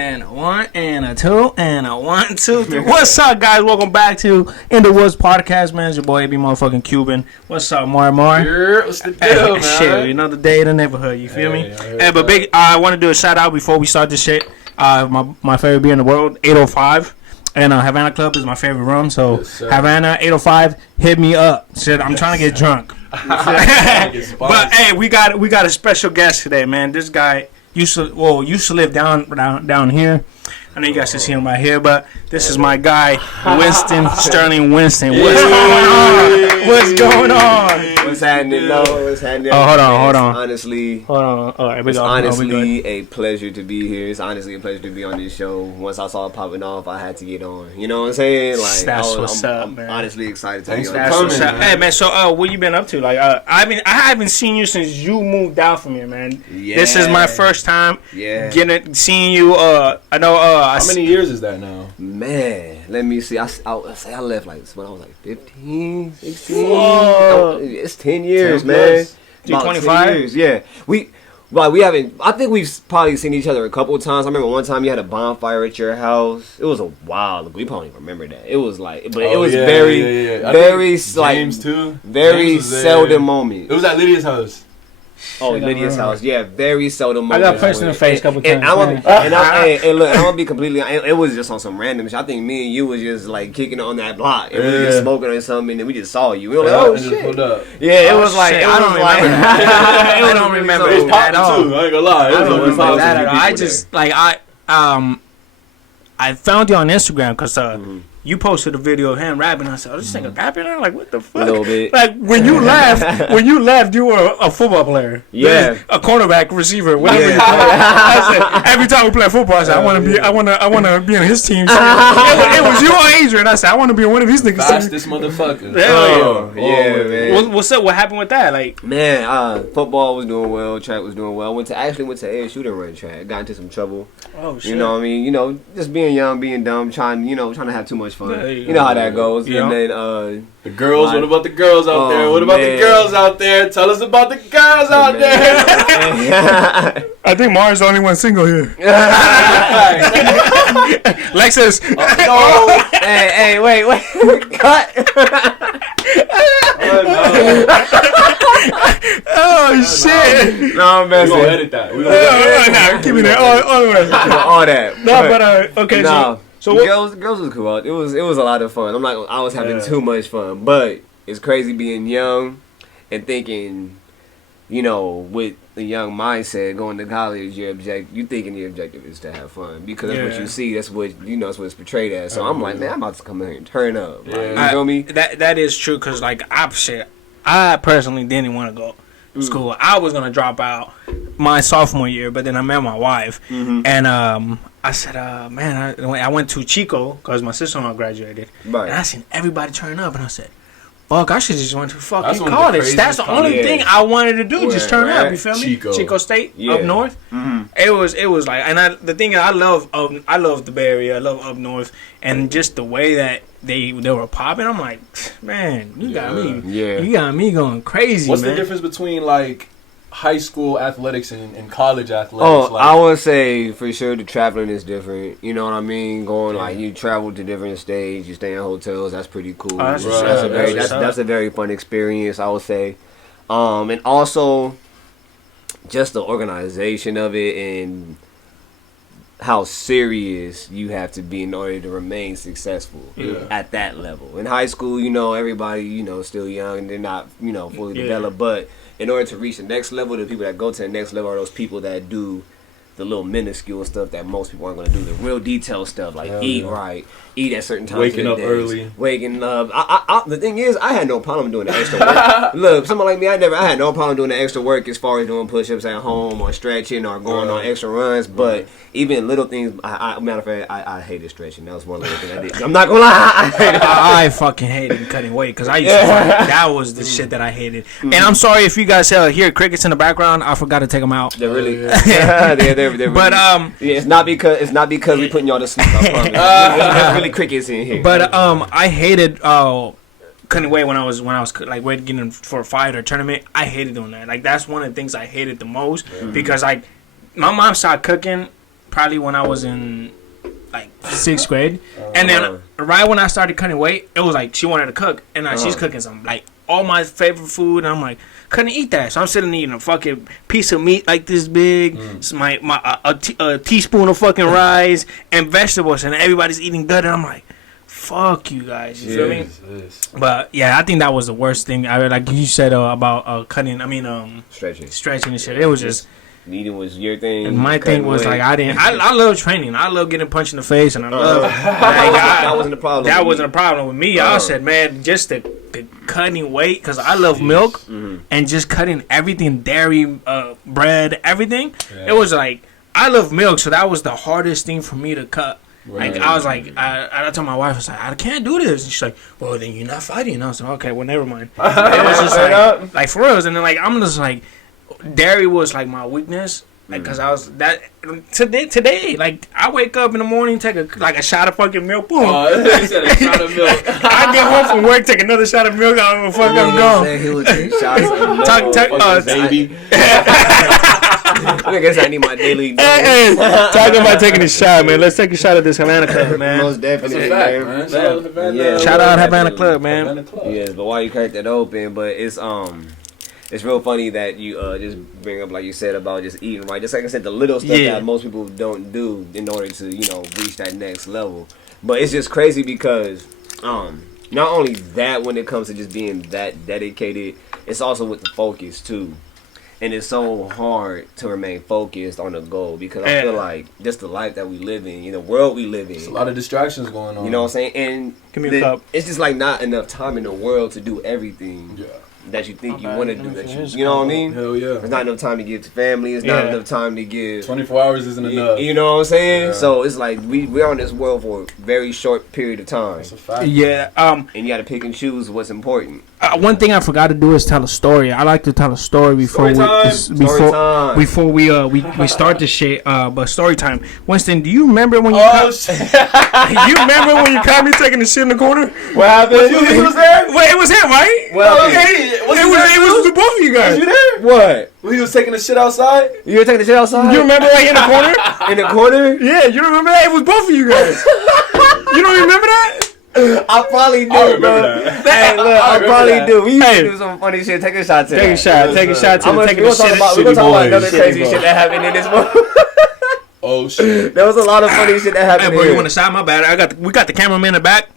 And a 1 and a 2 and a 1, 2, 3. What's up, guys? Welcome back to In the Woods Podcast, man. It's your boy, AB motherfucking Cuban. What's up, Mar? Yeah, what's the deal, man? Shit, another day in the neighborhood. You feel me? Hey, but big, I want to do a shout out before we start this shit. My favorite beer in the world, 805. And Havana Club is my favorite room. So, yes, Havana 805, hit me up. Shit, I'm trying to get drunk. But, hey, we got a special guest today, man. This guy used to live down here. I know you guys can see him right here, but this is my guy, Sterling Winston. What's going on? What's going on? What's happening? What's happening? Oh, hold on. Honestly, hold on. All right, it's honestly a pleasure to be here. It's honestly a pleasure to be on this show. Once I saw it popping off, I had to get on. You know what I'm saying? Like, I'm honestly excited to be on. That's what's up. Hey, man. So, what you been up to? Like, I haven't seen you since you moved out from here, man. Yeah. This is my first time. Seeing you. I know. How many years is that now? Man, let me see. I left like when I was like 15, 16. It's 10 years, 10 man. 25 years, yeah. We haven't. I think we've probably seen each other a couple of times. I remember one time you had a bonfire at your house. It was a while. We probably don't even remember that. It was like, but it was very like James too. Very seldom moment. It was at Lydia's house. Oh, Lydia's house. Yeah, very seldom. I got punched in the face a couple times. Look, I'm gonna be completely. It was just on some random shit. I think me and you was just like kicking on that block, and we were just smoking or something, and then we just saw you. We were like, oh shit. Yeah, it was like I don't remember. It was popping too. I ain't gonna lie. I don't remember that at all. I just like I found you on Instagram because you posted a video of him rapping. I said, "Oh, this nigga rapping?" I'm like, "What the fuck?" A little bit. Like when you left, you were a football player. Yeah, a cornerback, receiver, whatever you play. I said, every time we play football, I said, I want to be on his team. It was you or Adrian. I said, I want to be on one of his niggas. Fastest motherfucker. Man. What's up? What happened with that? Like, man, football was doing well. Track was doing well. I actually went to ASU to run track. Got into some trouble. Oh shit. You know what I mean? You know, just being young, being dumb, trying to have too much fun. Yeah, you know how that goes. Yeah. And then the girls. What about the girls out there? What about the girls out there? Tell us about the girls out there. I think Mars the only one single here. Lexus. No. Hey, wait. Cut. Oh shit! No, I'm messing. We gonna edit that. Keep it there. All that. No, but okay. No. So girls was cool. It was a lot of fun. I was having too much fun, but it's crazy being young and thinking, you know, with the young mindset going to college, you thinking the objective is to have fun because that's what you see. That's what that's what it's portrayed as. So I'm like, man, I'm about to come here and turn up. Yeah. Like, you feel me? That is true because like I personally didn't want to go to school. I was gonna drop out my sophomore year, but then I met my wife and I said, man, I went to Chico because my sister-in-law graduated. Right. And I seen everybody turn up, and I said, fuck, I should just went to fucking college. That's the only thing I wanted to do, just turn up, you feel me? Chico State, up north. Mm-hmm. It was like, and the thing is, I love the Bay Area, I love up north, and just the way that they were popping, I'm like, man, you got me going crazy, What's the difference between, like, high school athletics and college athletics? Oh, I would say for sure the traveling is different. You know what I mean? Going like you travel to different states, you stay in hotels. That's pretty cool. That's a very fun experience, I would say. And also just the organization of it and how serious you have to be in order to remain successful at that level. In high school, everybody, still young and they're not, fully developed, but in order to reach the next level, the people that go to the next level are those people that do the little minuscule stuff that most people aren't going to do. The real detailed stuff, like eat right, eat at certain times. Waking up early. Waking up. The thing is, I had no problem doing the extra work. Look, someone like me, I had no problem doing the extra work as far as doing push-ups at home or stretching or going on extra runs. But even little things, matter of fact, I hated stretching. That was one little thing I did. I'm not going to lie. I fucking hated cutting weight because I used to that was the shit that I hated. And I'm sorry if you guys hear crickets in the background. I forgot to take them out. They're really... they're but it's not because we putting y'all to sleep. I promise. There's really crickets in here. But I hated cutting weight when I was like getting for a fight or tournament. I hated doing that. Like that's one of the things I hated the most because like my mom started cooking probably when I was in like 6th grade, and then right when I started cutting weight, it was like she wanted to cook, and she's cooking some like all my favorite food, and I'm like, couldn't eat that, so I'm sitting eating a fucking piece of meat like this big, it's a teaspoon of fucking rice and vegetables, and everybody's eating good, and I'm like, fuck you guys, you feel me? But yeah, I think that was the worst thing. Like you said about cutting. I mean, stretching and shit. It was just. Eating was your thing. And my thing was like I love training. I love getting punched in the face, and I love. That wasn't a problem. That wasn't a problem with me. I said, man, just the cutting weight, because I love milk and just cutting everything, dairy, bread, everything. Yeah. It was like I love milk, so that was the hardest thing for me to cut. Right. Like I was like, I told my wife, I was like, I can't do this. And she's like, well, then you're not fighting. And I was like, okay, well, never mind. It was just like for reals, and then like I'm just like. Dairy was like my weakness, like because I was that today. Like I wake up in the morning, take a shot of fucking milk. Boom. He said a shot of milk. I get home from work, take another shot of milk. I don't know fuck I'm going. He would take shots of milk. Baby. I guess I need my daily dose. Hey, talking about taking a shot, man. Let's take a shot at this Havana Club, man. Most definitely, That's a fact, man. Shout out Havana Club, man. Yes, but why you cracked that open? But it's real funny that you just bring up, like you said, about just eating right. Just like I said, the little stuff that most people don't do in order to, reach that next level. But it's just crazy because not only that, when it comes to just being that dedicated, it's also with the focus too. And it's so hard to remain focused on a goal because I feel like just the life that we live in, the world we live in. There's a lot of distractions going on. You know what I'm saying? And it's just like not enough time in the world to do everything. Yeah. That you think you want to do, you know what I mean? Hell yeah. There's not enough time to give to family. It's not enough time to give. 24 hours isn't enough. You know what I'm saying? Yeah. So it's like we're on this world for a very short period of time. That's a fact. Yeah. And you got to pick and choose what's important. One thing I forgot to do is tell a story. I like to tell a story before we start this shit. But story time. Winston, do you remember when you? You remember when you caught me taking the shit in the corner? What happened? He was there. Wait, it was him, right? Well, okay. It was the both of you guys. Was you there? What? When he was taking the shit outside? You were taking the shit outside? You remember like in the corner? In the corner? Yeah, you remember that? It was both of you guys. You don't remember that? I probably do, bro. Hey, look, I probably do. We used to do some funny shit. Take a shot to Take a shot to We're gonna talk about another crazy shit that happened in this one. Oh shit! There was a lot of funny shit that happened. Hey, bro, you want a shot? My bad. We got the cameraman in the back.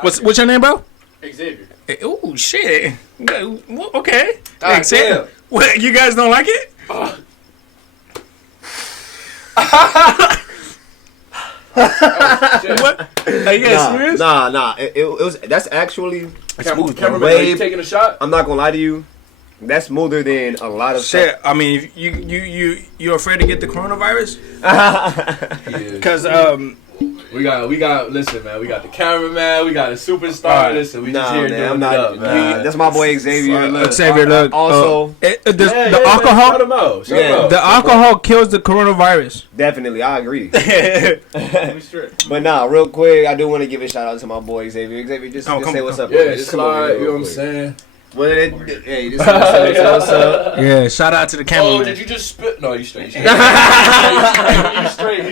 What's your name, bro? Xavier. Oh shit. Okay. Damn. What? You guys don't like it? What? Are you guys serious? Nah. It was. That's actually smooth. Cameraman, you taking a shot? I'm not gonna lie to you. That's smoother than a lot of shit. stuff. I mean, you're afraid to get the coronavirus? Because we got. Listen, man. We got the cameraman. We got a superstar. Listen, we just here doing it up, man. That's my boy Xavier. Look. Also, the alcohol. The alcohol kills the coronavirus. Definitely, I agree. But nah, real quick, I do want to give a shout out to my boy Xavier. Xavier, just say what's up. Yeah, just slide. You know what I'm saying? Hey, just what's up. Yeah, shout out to the camera. Oh, did you just spit? No, you straight. You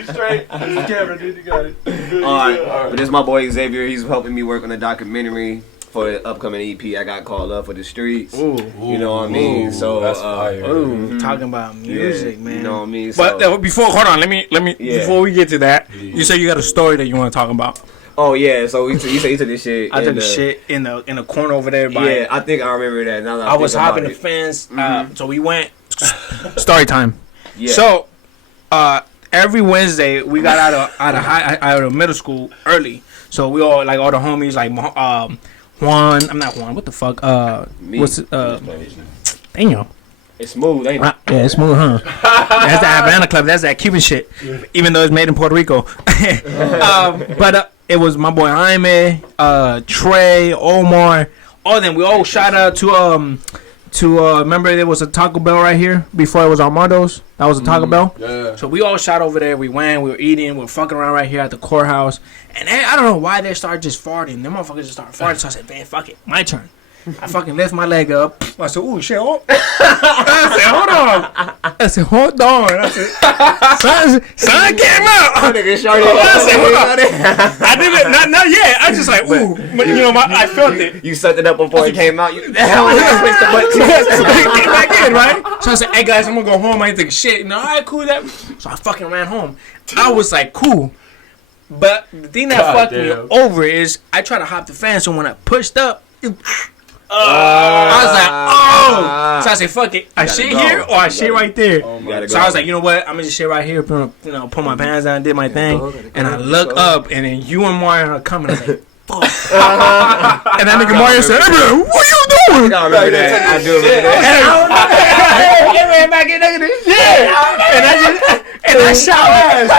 straight. Camera, dude, you got it. All right. But this is my boy Xavier. He's helping me work on the documentary for the upcoming EP. I got called up for the streets. Ooh. You know what I mean? So that's fire. Talking about music, man. You know what I mean? But hold on, let me before we get to that, you say you got a story that you want to talk about. Oh yeah, so you took this shit. I took the shit in the corner over there. Yeah, I think I remember that. Now that I was hopping the fence. So we went story time. Yeah. So every Wednesday we got out of middle school early. So we all like all the homies like Juan. I'm not Juan. What the fuck? Me. What's Daniel. It's smooth, ain't it? Yeah, it's smooth, huh? That's the Havana Club. That's that Cuban shit. Even though it's made in Puerto Rico. But it was my boy Jaime, Trey, Omar, all of them. We all shout out to remember there was a Taco Bell right here before it was Armando's. That was a Taco Bell. Yeah. So we all shot over there. We went. We were eating. We were fucking around right here at the courthouse. And I don't know why they started just farting. Them motherfuckers just started farting. So I said, man, fuck it, my turn. I fucking lift my leg up. I said, ooh, shit. Oh. I said, hold on. I said, hold on. I said, son came out. I said, hold on. I didn't, not yet. I just like, ooh. But, you know, I felt it. You sucked it up before it came out. You came back in, right? So I said, hey, guys, I'm going to go home. I ain't think shit. You know, all right, cool. So I fucking ran home. I was like, cool. But the thing that fucked me over is I tried to hop the fan. So when I pushed up, I was like, oh. So I said, fuck it. I shit here or I shit right there. So I was like, you know what? I'm going to just shit right here. Put my pants down, did my thing. And I look up, and then you and Mario are coming. I was like, fuck. And that nigga Mario said, hey, man, what you doing? I remember that. I do remember that. He ran back in there. Yeah. And I shot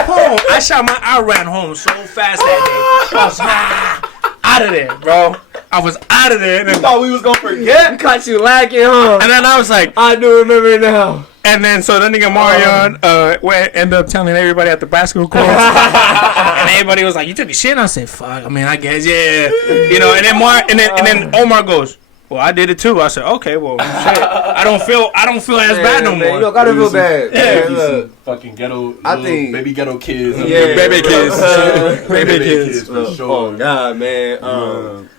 home. I ran home so fast that day. I was out of there, bro. I was out of there. You thought we was gonna forget? We caught you lacking, huh? And then I was like, I do remember it now. And then so that nigga Marion ended up telling everybody at the basketball court. And everybody was like, you took a shit? And I said, fuck, I mean, I guess, yeah. You know, and then Omar goes, well, I did it too. I said, okay, well, shit. I don't feel as bad no more. You don't gotta feel bad. Yeah, fucking ghetto, baby ghetto kids. Yeah, baby kids. Baby kids, for sure. Oh, God, man.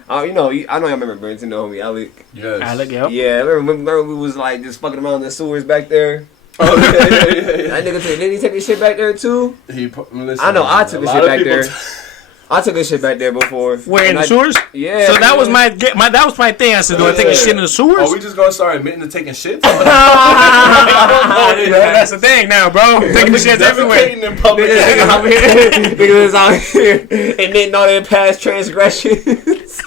You know, I know y'all remember Brenton, the homie Alec. Yes. Alec, yep. Yeah, remember we was like just fucking around in the sewers back there? Oh, yeah. That nigga didn't he take his shit back there too? I know I took his shit back there. I took this shit back there before. Where, in the sewers? Yeah. So that was my thing. I said, do I take a shit in the sewers? Are we just gonna start admitting to taking shits? That's the thing now, bro. Taking shits everywhere. In public. Niggas out here admitting all their past transgressions.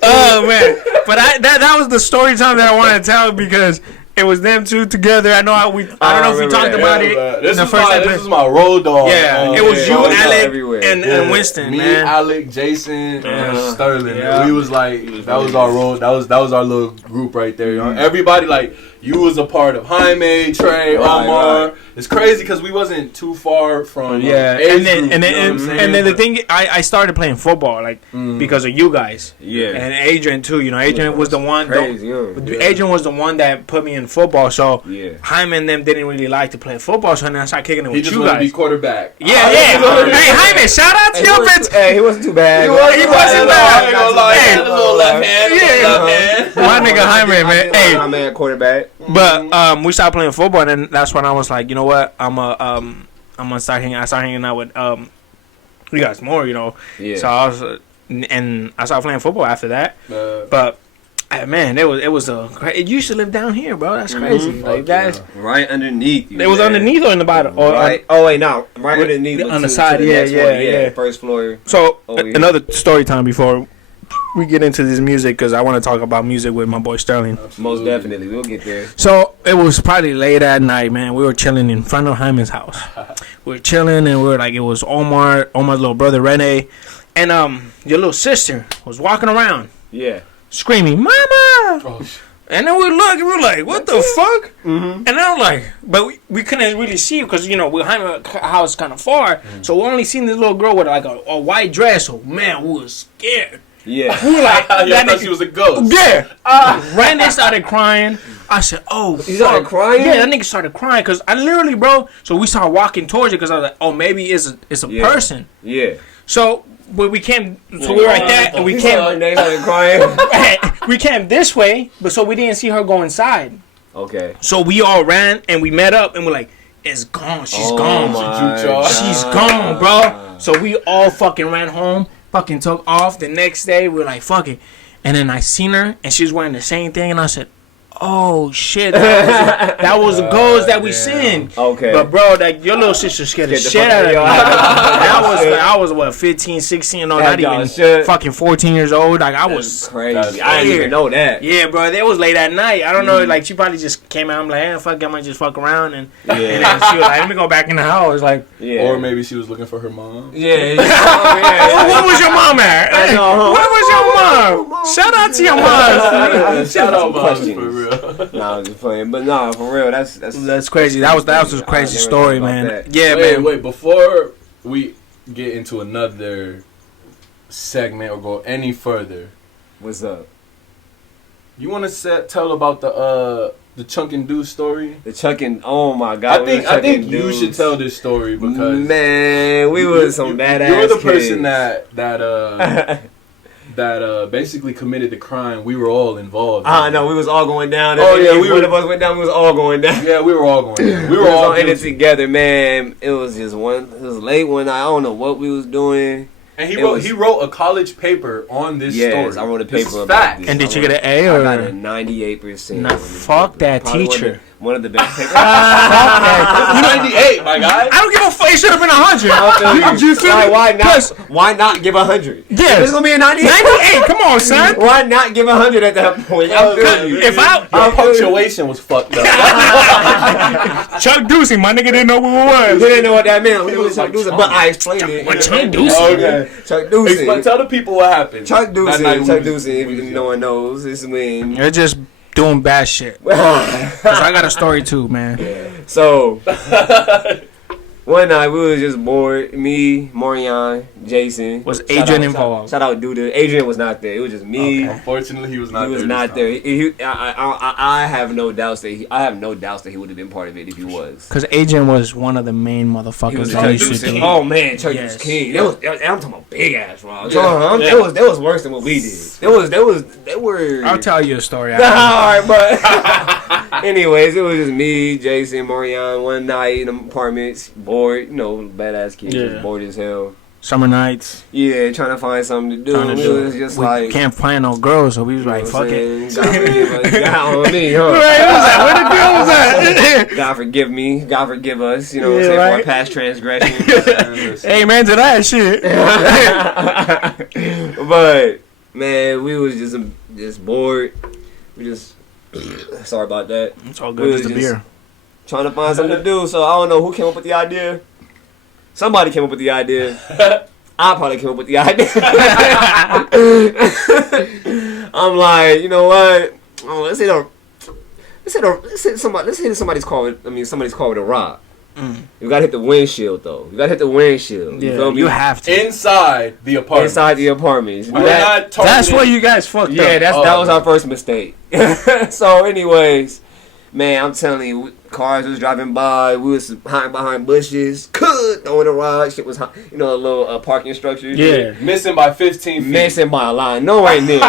Oh man! But that was the story time that I wanted to tell because it was them two together. I don't know if we talked about it. This is my road dog. Yeah, it was you, Alec, and Winston. Me, man. Alec, Jason, and Sterling. Yeah. We was like, that was our road. That was our little group right there. You know? Everybody like. You was a part of Jaime, Trey, Omar. Right. It's crazy because we wasn't too far from and then the thing I started playing football like because of you guys. Yeah. And Adrian too. You know, Adrian was the one. Adrian was the one that put me in football. So Jaime and them didn't really like to play football. So then I started kicking it with you guys. He just wanted to be quarterback. Yeah. Hey Jaime, shout out to your friends. Hey, he wasn't too bad. He wasn't bad. He had a little left hand. My nigga Jaime, man. Hey, my man, quarterback. But we started playing football, and then that's when I was like, you know what, I'm gonna start hanging. I started hanging out with you guys more, you know. Yeah. So I was, and I started playing football after that. But man, it used to live down here, bro. That's crazy. Like that's right underneath. It was underneath or in the bottom? Or right. Oh wait, no, right underneath on the side. Yeah. First floor. So another story time before we get into this music because I want to talk about music with my boy Sterling. Most definitely, we'll get there. So it was probably late at night, man. We were chilling in front of Hyman's house. We were chilling and we were like, it was Omar's little brother Rene, and your little sister was walking around, screaming, "Mama!" And then we were like, what the fuck? Mm-hmm. And then I'm like, but we couldn't really see because, you know, Hyman's house kind of far, so we only seen this little girl with like a white dress. So man, we was scared. Yeah. We were like, that thought she was a ghost. Yeah. Randy started crying. I said, oh, he started crying? Yeah, that nigga started crying because I literally, bro, so we started walking towards it because I was like, oh, maybe it's a person. Yeah. So, but we came, so we were like that, and we came. They started crying. We came this way, but so we didn't see her go inside. Okay. So we all ran and we met up and we're like, it's gone. She's gone. She's gone, bro. So we all fucking ran home. Fucking took off. The next day we were like, fuck it. And then I seen her and she was wearing the same thing and I said, oh shit, that was a ghost that we seen. Okay. But bro, like your little sister scared the shit out of me. I was what, 15, 16, no, not even fucking 14 years old. Like I was crazy. I didn't even know that. Yeah, bro, that was late at night. I don't know, like she probably just came out. I'm like, hey, fuck, I might just fuck around and then she was like, let me go back in the house. Like, or maybe she was looking for her mom. Yeah. Where was your mom at? Where was your mom? Shout out to your mom. Shout out questions. For real. Nah, I'm just playing, but nah, for real, that's crazy. That was a crazy story, man. That. Yeah, man. Wait, before we get into another segment or go any further, what's up? You want to tell about the Chunk and Deuce story? The Chunk and oh my god! I think you should tell this story because man, we was some badass. You're the kids. person that basically committed the crime. We were all involved. No, we was all going down. Oh yeah, one of us went down. We was all going down. Yeah, we were all going down. We were all in it together, man. It was just it was late one night. I don't know what we was doing. And he wrote a college paper on this story. Yes, I wrote a paper about fact. this. And did you get an A or? I got a 98%. Nah, fuck that teacher. One of the best papers. 98, my guy. I don't give a fuck. It should have been 100. You feel me? Why not give 100? Yes. It's gonna be a 98. 98. Come on, son. Why not give 100 at that point? If Your punctuation was fucked up. Chuck Deucey, my nigga didn't know who it was. He didn't know what that meant. It was Chuck Deucey, but I explained it. Chuck Deucey. Okay. Chuck Deucey. Tell the people what happened. Chuck Deucey, if no one knows, it's when You're just doing bad shit. Cause I got a story too, man. So one night we was just bored. Me, Morion, Jason. Was Adrian involved? Shout out, dude. Adrian was not there. It was just me. Okay. Unfortunately, he was not there. He was not there. I have no doubts that he would have been part of it if he was. Cause Adrian was one of the main motherfuckers that used to do. Oh man, Chuck was king. I'm talking about big ass Rob. That was worse than what we did. They were. I'll tell you a story. All right, but anyways, it was just me, Jason, Morion, one night in the apartments, bored, badass kids, just bored as hell. Summer nights. Yeah, trying to find something to do. It was just we can't find no girls, so we was like, fuck it. God forgive us. God on me, huh? Where the girls at? God forgive me. God forgive us. You know what I'm saying? For our past transgressions. Amen to that shit. But man, we was just bored. We just sorry about that. It's all good. Just a beer. Trying to find something to do. So I don't know who came up with the idea. Somebody came up with the idea. I probably came up with the idea. I'm like, you know what? Let's hit somebody's car with a rock. You gotta hit the windshield though. You feel me? You have to. Inside the apartment. That's where you guys fucked up. Yeah, that was our first mistake. So anyways, man, I'm telling you, cars was driving by. We was hiding behind bushes. Throwing a rod. Shit was, a little parking structure. Yeah. Missing by 15 feet. Missing by a line. Nowhere near.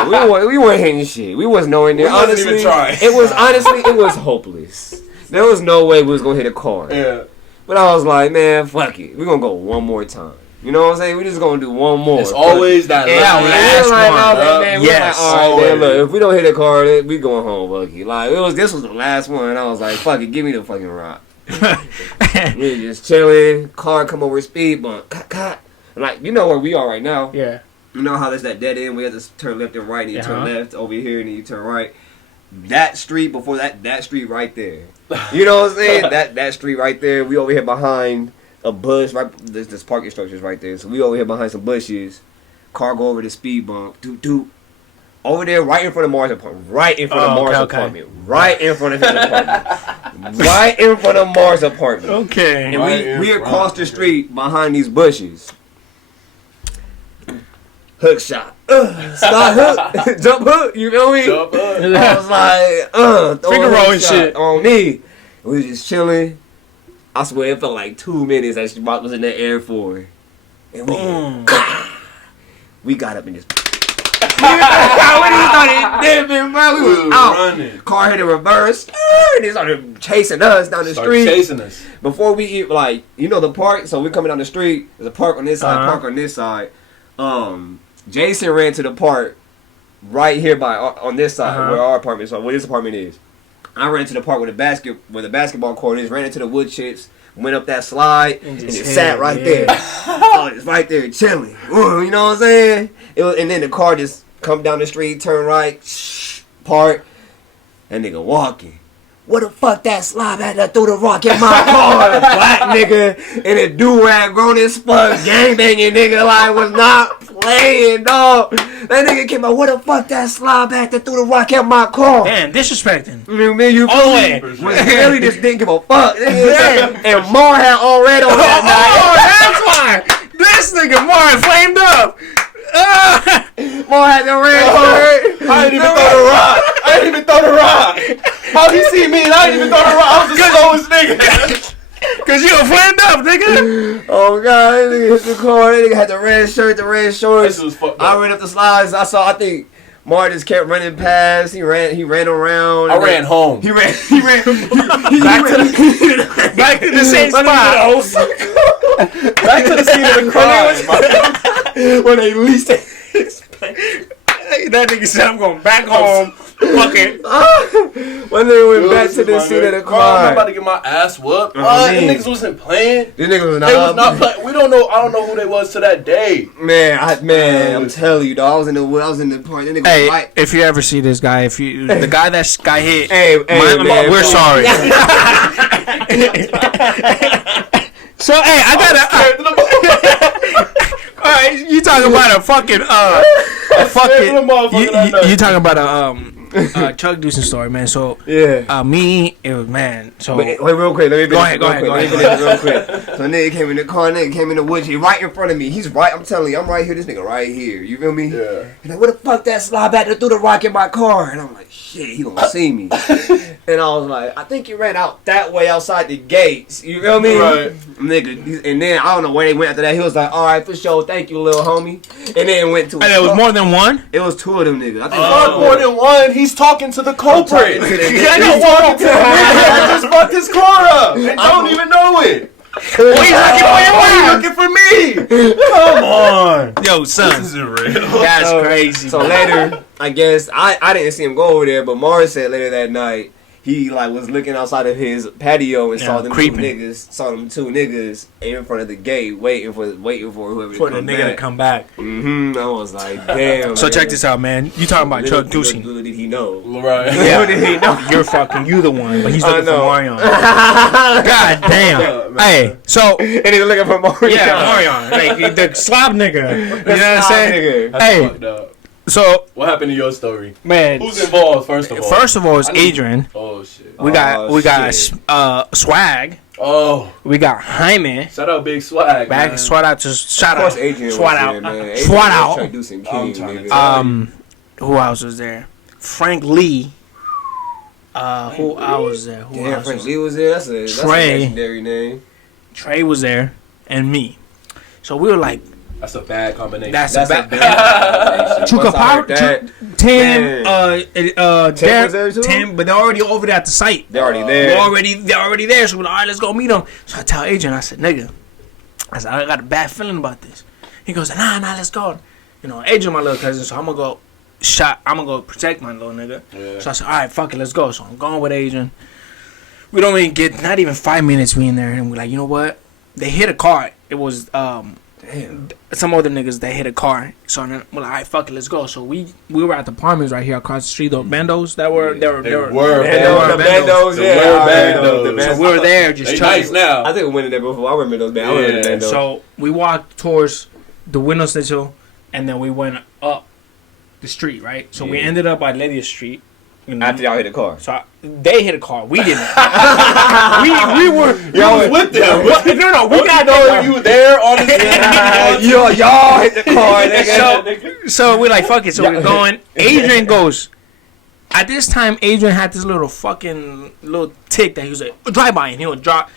we weren't hitting shit. We wasn't nowhere near. We wasn't even trying. It was hopeless. There was no way we was going to hit a car. Yeah. But I was like, man, fuck it. We're going to go one more time. You know what I'm saying? We just going to do one more. It's always that last one. Yes. All right, man, look, if we don't hit a car, we going home, Bucky. Like, this was the last one. And I was like, fuck it, give me the fucking rock. We just chilling. Car come over speed bump. Like, you know where we are right now. Yeah. You know how there's that dead end? We have to turn left and right. And you turn left over here and then you turn right. That street before that street right there. You know what I'm saying? that street right there. We over here behind a bush. Right, this parking structures right there. So we over here behind some bushes. Car go over the speed bump. Doot. Over there, right in front of Mars' apartment. Right in front of Mars' apartment. Right in front of his apartment. Right in front of Mars' apartment. Okay. And we across the street behind these bushes. Hook shot. Stop hook. Jump hook. You feel me? Jump hook. I was like, finger rolling shit on me. We was just chilling. I swear it felt like 2 minutes that she was in the air for. And we got up and just. When he started dipping, bro, we was out. Running. Car hit in reverse. And they started chasing us down the street. Chasing us. Before we eat, the park. So we coming down the street. There's a park on this side, park on this side. Jason ran to the park right here on this side where our apartment is, where this apartment is. I ran to the park where the basketball court is, ran into the wood chips, went up that slide, and just sat right there. It's right there chilling. You know what I'm saying? And then the car just come down the street, turn right, park, that nigga walking. What the fuck that slob had that threw the rock in my car? Black nigga and a do-rag grown as fuck gangbanging nigga was not playing, dog. That nigga came out, what the fuck that slob had that threw the rock in my car? Damn, disrespecting. You really just didn't give a fuck. And Mar had all red on that night. That's why. This nigga Mar flamed up. Mar had the red on. I didn't even throw the rock. I I didn't even throw the rock. How he see me and I didn't even throw the rock? I was the slowest nigga. Cause you a flamed up, nigga. Oh god, that nigga hit the car. That nigga had the red shirt, the red shorts. This was fucked up. I ran up the slides. I think Martin just kept running past. He ran around. I ran home. He ran back to the same spot. Back to the scene of the crime. When they least expected. That nigga said, I'm going back home. Fuck it. When they went back to the scene of the crime. I'm about to get my ass whooped. Them niggas wasn't playing. These niggas was not playing. We don't know. I don't know who they was to that day. Man, I'm telling you, dog. I was in the park. Hey, if you ever see this guy, the guy that got hit, man, we're sorry. So, hey, I gotta. All right, you talking about a fucking you talking about a Chuck Deucin story, man. So it was man. So wait, real quick. Let me go ahead. Real quick. So nigga came in the car. Nigga came in the woods. He right in front of me. He's right. I'm telling you, I'm right here. This nigga right here. You feel me? Yeah. And like, what the fuck that slide back to threw the rock in my car? And I'm like, shit, he gonna see me. And I was like, I think he ran out that way outside the gates. You feel me? Right. Nigga. And then I don't know where they went after that. He was like, all right, for sure. Thank you, little homie. And then went to. And it was more than one. It was two of them niggas. I think Not more than one. He's talking to the culprit. He's talking to the nigga that just fucked his car up. And don't even know it. He's looking for me. Come on. Yo, son. This isn't real. That's crazy. So later, I guess, I didn't see him go over there, but Mars said later that night, he like was looking outside of his patio and saw them two niggas in front of the gate waiting for whoever for the nigga to come back. I was like, damn. So check this out, man. You talking about Chuck Deucin? Little did he know? Right. Yeah. Little did he know? You the one, but he's looking for Marion. God damn. Hey, so and he's looking for Marion. Yeah, Marion, like the slob nigga. You know what I'm saying? That's fucked up. So what happened to your story, man? Who's involved? First of all, it's Adrian. Oh shit. We got Swag. Oh. We got Jaime. Shout out Big Swag. Shout out. Of course, Adrian. Swat out. Man. Swat out. Who else was there? Frank Lee. Who else was there? Frank Lee was there. That's a legendary name. Trey was there, and me. So we were like. That's a bad combination. That's a bad combination. Chuka Power, Tim, was there too? Tim, but they're already over there at the site. They're already there. They're already there. So we're like, all right, let's go meet them. So I tell Adrian, I said, nigga, I got a bad feeling about this. He goes, nah, let's go. You know, Adrian, my little cousin, so I'm gonna go protect my little nigga. Yeah. So I said, all right, fuck it, let's go. So I'm going with Adrian. We don't even get not even 5 minutes we in there, and we're like, you know what? They hit a car. It was some other niggas that hit a car. So then we're like, all right, fuck it, let's go. So we were at the apartments right here across the street. Those bandos that were bandos. So we were there just trying. Nice now. I think we went in there before. I remember those bandos. So we walked towards the window sill, and then we went up the street, right? So we ended up by Lydia Street. After y'all hit a car. So they hit a car. We didn't. we were with them. No, we got there. You were there on the y'all hit the car, nigga. So we're like, fuck it. So we're going. Adrian goes. At this time, Adrian had this little tick that he was like, drive by, and he would duck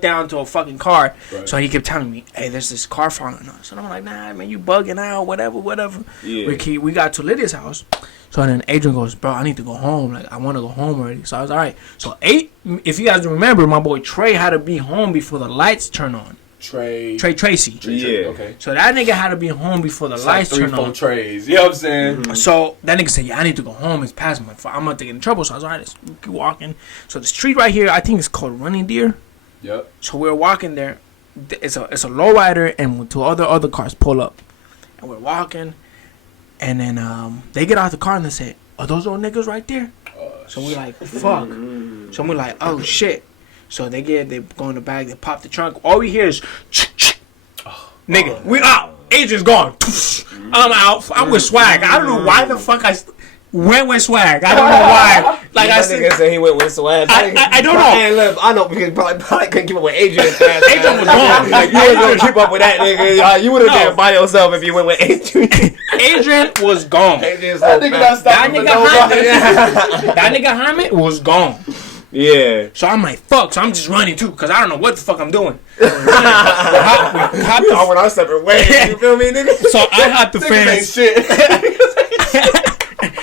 down to a fucking car. Right. So he kept telling me, hey, there's this car following us. And I'm like, nah, man, you bugging out, whatever. Yeah. We got to Lydia's house. So then Adrian goes, bro, I need to go home. Like, I want to go home already. So I was all right. So if you guys remember, my boy Trey had to be home before the lights turn on. Trey Tracy. Yeah. Okay. So that nigga had to be home before the lights turn on. 3-4 Trays. You know what I'm saying? Mm-hmm. So that nigga said, yeah, I need to go home. It's past I'm going to get in trouble. So I was all right, let's keep walking. So the street right here, I think it's called Running Deer. Yep. So we were walking there. It's a lowrider and two other cars pull up. And we're walking. And then they get out of the car and they say, are those old niggas right there? So we're like, fuck. So we're like, oh, shit. So they go in the bag, they pop the trunk. All we hear is, nigga, we out. Agent's gone. I'm out. I'm with Swag. I don't know why the fuck went with Swag. I don't know why. Like I said, he went with Swag. I don't know. I know because probably couldn't keep up with Adrian. Adrian was gone. Like, you wasn't gonna keep up with that nigga. You would have been by yourself if you went with Adrian. Adrian was gone. That nigga not stopping for nobody. That nigga Hyman was gone. Yeah. So I'm like, fuck. So I'm just running too, cause I don't know what the fuck I'm doing. We went our separate ways. You feel me, nigga? So I hopped the fence.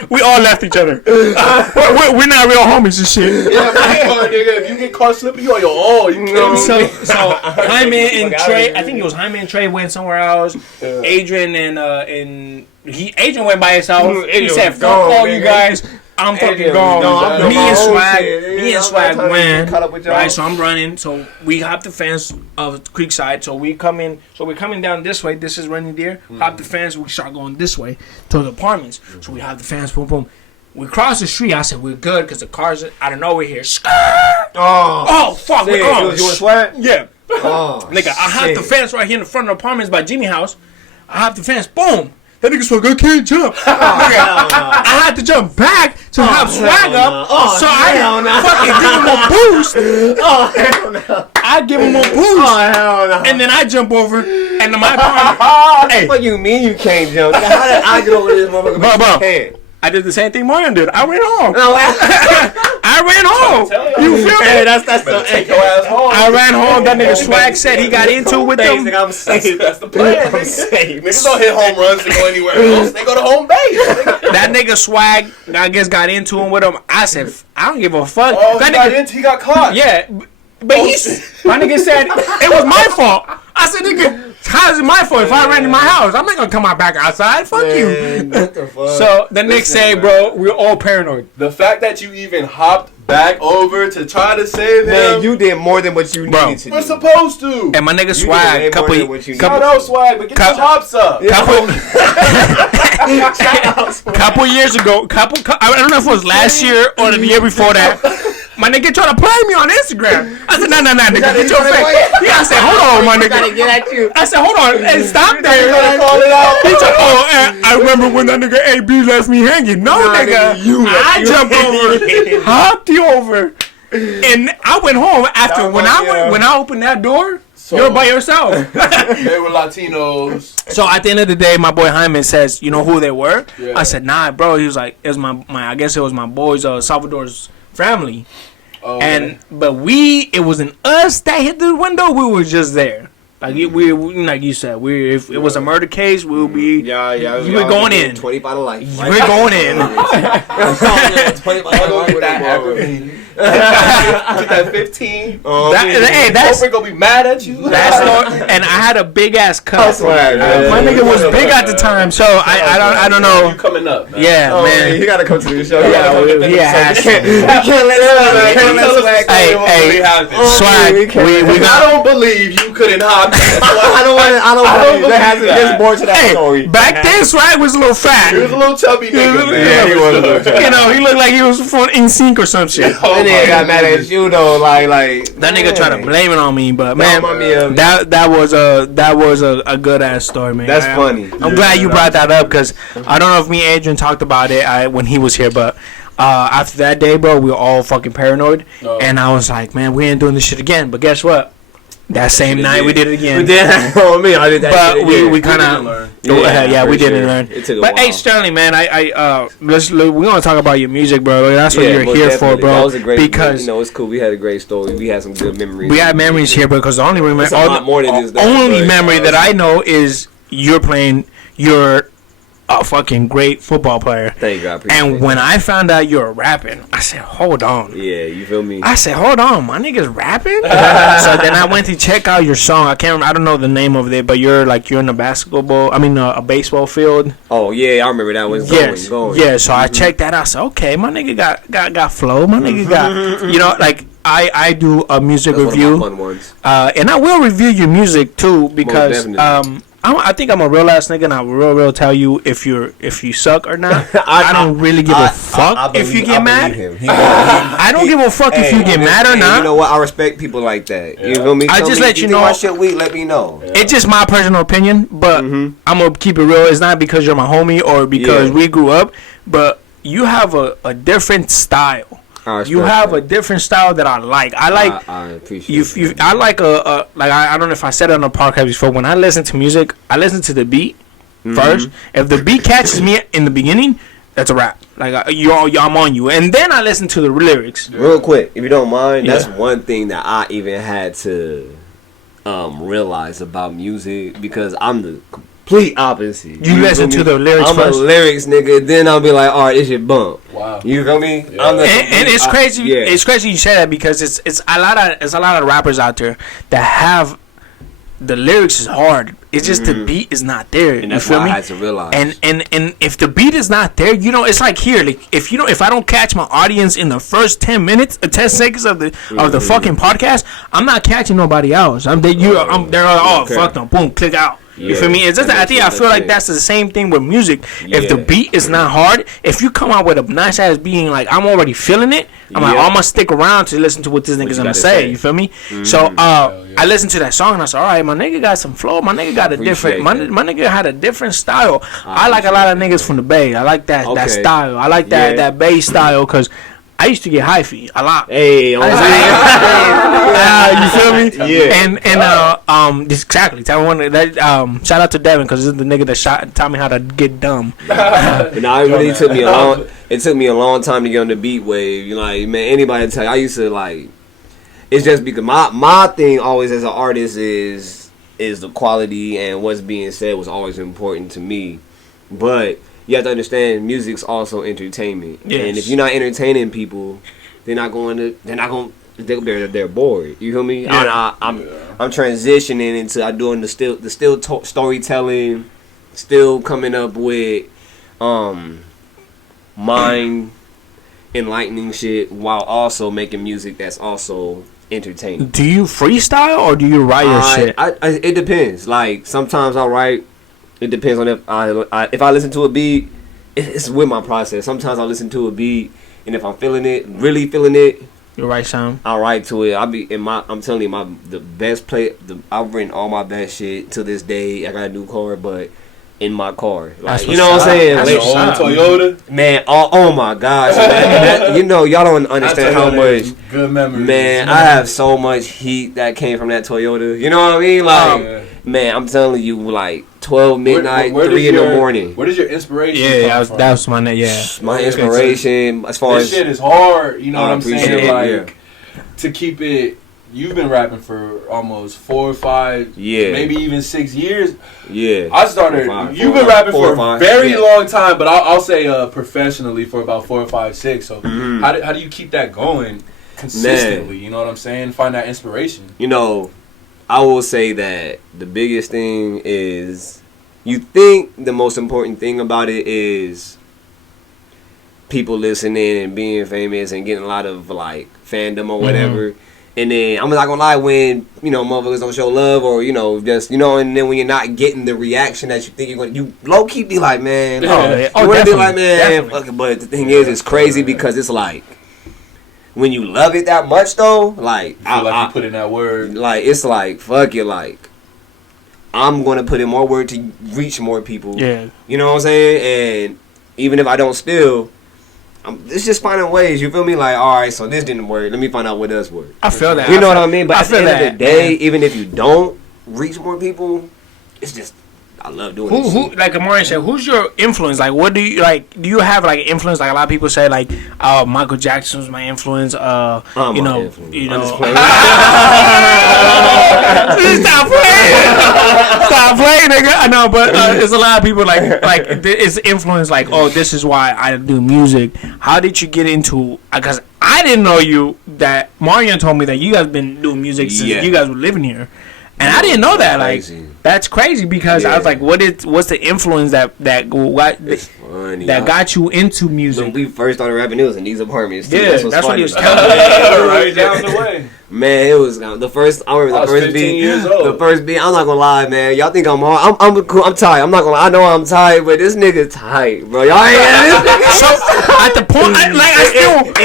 We all left each other. We're not real homies and shit. Yeah, nigga. If you get caught slipping, you on your own. You know. So Hyman and Trey. I think it was Hyman and Trey went somewhere else. Yeah. Adrian and Adrian went by himself. He said, "Fuck all you guys." I'm fucking gone. Me and Swag went. Right, so I'm running. So we hop the fence of Creekside. So we're coming down this way. This is Running Deer. Hop the fence. We start going this way to the apartments. So we hop the fence. Boom, boom. We cross the street. I said we're good because the cars out of nowhere here. Oh fuck! You and Swag? Yeah. Oh, nigga, I hopped the fence right here in the front of the apartments by Jimmy House. I hopped the fence. Boom. That nigga Swag, I can't jump. I had to jump back to hop Swag up. So I fucking give him a boost. Oh, hell no. I give him a boost. Oh, hell no. And then I jump over. And my partner. Hey. What you mean you can't jump? How did I get over this motherfucker? I did the same thing Marion did. I ran home. I ran home. You feel me? Hey, that's the take your ass home. I ran home. That nigga Swag said he got into it with them. I'm safe. That's the plan. I'm safe. Niggas don't hit home runs to go anywhere else. They go to home base. That nigga Swag, I guess, got into him with him. I said, I don't give a fuck. Oh, he got caught. Yeah. But my nigga said, it was my fault. I said, nigga, how is it my fault if I ran in my house? I'm not going to come out back outside. Fuck you. What the fuck? So the next day, bro, we're all paranoid. The fact that you even hopped back over to try to save him. Man, you did more than what you needed to do. We're supposed to. And my nigga Swag, Shout out Swag, but get your hops up. Couple years ago, I don't know if it was last year or the year before that. My nigga tried to play me on Instagram. I said, nah, nigga, get your face. Yeah, I said, hold on, my nigga. Get at you. I said, hold on, and stop there. Call it out. He said, I remember when that nigga AB left me hanging. No, nigga, I jumped over, hopped you over, and I went home after when I opened that door. So, you're by yourself. They were Latinos. So at the end of the day, my boy Hyman says, you know who they were? Yeah. I said, nah, bro. He was like, it was my I guess it was my boys, Salvador's family. Okay. But it wasn't us that hit the window. We were just there. Like we like you said, if it was a murder case, we'll be. Yeah. You were going in. 20 by the life. We're going in. 20 by the life. Get that 15. That's Oprah gonna be mad at you. And I had a big ass cut. My nigga was big at the time, so I don't know. You coming up? Man. Yeah, man. You gotta come to the show. Yeah, you can't let Swag. I don't believe you couldn't hop. I don't believe there hasn't been more to that story. Back then, Swag was a little fat. He was a little chubby nigga, man. Yeah, he was a little chubby. You know, he looked like he was from NSYNC or some shit. That nigga got mad at you though, like that nigga tried to blame it on me, but man, that was a good ass story, man. That's funny. I'm glad you brought that up because I don't know if me and Adrian talked about it when he was here, but after that day, bro, we were all fucking paranoid, and I was like, man, we ain't doing this shit again. But guess what? That same night we did it again. We did. Oh me, I did that. But we kind of we didn't learn. It took a while. Hey Sterling, man, we're gonna talk about your music, bro. That's what you're here for, bro. That was a great, because it's cool. We had a great story. We had some good memories. We had memories here, because the only memory that I know is you're playing. You're a fucking great football player. Thank you, I appreciate it. And when I found out you were rapping, I said, hold on. Yeah, you feel me? I said, hold on, my nigga's rapping? So then I went to check out your song. I don't know the name of it, but you're in a a baseball field. Oh, yeah, I remember that one. Going. Yeah, so I checked that out. I said, okay, my nigga got flow. My nigga got, I do a music review. One of my fun ones. And I will review your music, too, because I think I'm a real ass nigga, and I will real tell you if you suck or not. I don't really give a fuck if you get mad. I don't give a fuck if you get mad or not. You know what? I respect people like that. You feel me? I just let you know. My shit weak. Let me know. It's just my personal opinion, but I'm gonna keep it real. It's not because you're my homie or because we grew up, but you have a different style. You have a different style that I like. I appreciate you. I like I don't know if I said it on the podcast before. When I listen to music, I listen to the beat first. If the beat catches me in the beginning, that's a rap. Like I'm on you, and then I listen to the lyrics. Real quick, if you don't mind, that's one thing that I even had to realize about music, because I'm the complete opposite. You listen to the lyrics first. I'm a lyrics nigga. Then I'll be like, all right, this shit bump. Wow. You feel me? Yeah. And it's crazy. It's crazy you say that, because it's a lot of rappers out there that have the lyrics is hard. It's just the beat is not there. And that's you feel what me? I had to realize. And if the beat is not there, it's like here. Like if I don't catch my audience in the first 10 minutes, 10 seconds of the fucking podcast, I'm not catching nobody else. They're like, fuck them, boom, click out. You feel me? It's just I feel like that's the same thing with music. If the beat is not hard, if you come out with a nice ass being, like I'm already feeling it, I'm gonna stick around to listen to what this nigga's gonna say. You feel me? So I listened to that song and I said, all right, my nigga got some flow. My nigga got a different. My nigga had a different style. I like a lot of niggas from the Bay. I like that style. I like that Bay style, because I used to get hyphy a lot. Hey, you feel me? Yeah. And exactly. Shout out to Devin, because this is the nigga that taught me how to get dumb. But no, it really took me a long. It took me a long time to get on the beat wave. You know, like, man, anybody tell you, I used to like. It's just because my thing always as an artist is the quality, and what's being said was always important to me. But you have to understand, music's also entertainment. Yes. And if you're not entertaining people, they're bored. You feel me? Yeah. I'm transitioning into doing the still storytelling, still coming up with mind enlightening shit, while also making music that's also entertaining. Do you freestyle or do you write your shit? It depends. Like, sometimes I'll write. It depends on if I listen to a beat. It's with my process. Sometimes I'll listen to a beat, and if I'm really feeling it, you write something. I'll write to it. I'm telling you, the best I've written all my best shit to this day. I got a new car, but in my car, like, you know what I'm saying? That's your own Toyota, man. Oh my gosh, man. Y'all don't understand how much good memories. Man, I have so much heat that came from that Toyota. You know what I mean? Like, man, I'm telling you, like 12 midnight, 3 in the morning. Where does your inspiration come from? That was my name. Yeah, my inspiration as far as this shit is hard. You know what I'm saying? Like, to keep it. You've been rapping for almost 4 or 5, maybe even 6 years. Yeah, I started. You've been rapping for a very long time, but I'll say professionally for about 4 or 5, 6. So how do you keep that going consistently? Man. You know what I'm saying? Find that inspiration. You know, I will say that the biggest thing is, you think the most important thing about it is people listening and being famous and getting a lot of like fandom or whatever. And then, I'm not gonna lie, when, motherfuckers don't show love, or, just, and then when you're not getting the reaction that you think you're gonna, you low-key be like, man, you wanna be like, man, fuck it. But the thing is, it's crazy because it's like, when you love it that much, though, like, you put in that word. Like, it's like, fuck it, like, I'm gonna put in more work to reach more people. Yeah. You know what I'm saying? And even if I don't still, it's just finding ways, you feel me? Like, all right, so this didn't work. Let me find out what does work. I feel that. You know what I mean? But at the end of the day, even if you don't reach more people, it's just, I love doing this shit. Like Amari said, who's your influence? Like, what do you like? Do you have like influence? Like a lot of people say, like, Michael Jackson was my influence. Stop playing. Stop playing, nigga. I know, but there's a lot of people like it's influence. Like, oh, this is why I do music. How did you get into? Because I didn't know that Marion told me that you guys been doing music since you guys were living here. And I didn't know that. Like, that's crazy, because I was like, what's the influence that got you into music? When we first started rapping, it was in these apartments too. Yeah, that's what he was telling me. Right down the way. Man, it was the first. I remember the first beat. The first beat. I'm not gonna lie, man. Y'all think I'm hard? I'm cool. I'm tired. I'm not gonna lie. I know I'm tired, but this nigga tight, bro. Y'all ain't this nigga. So at the point, and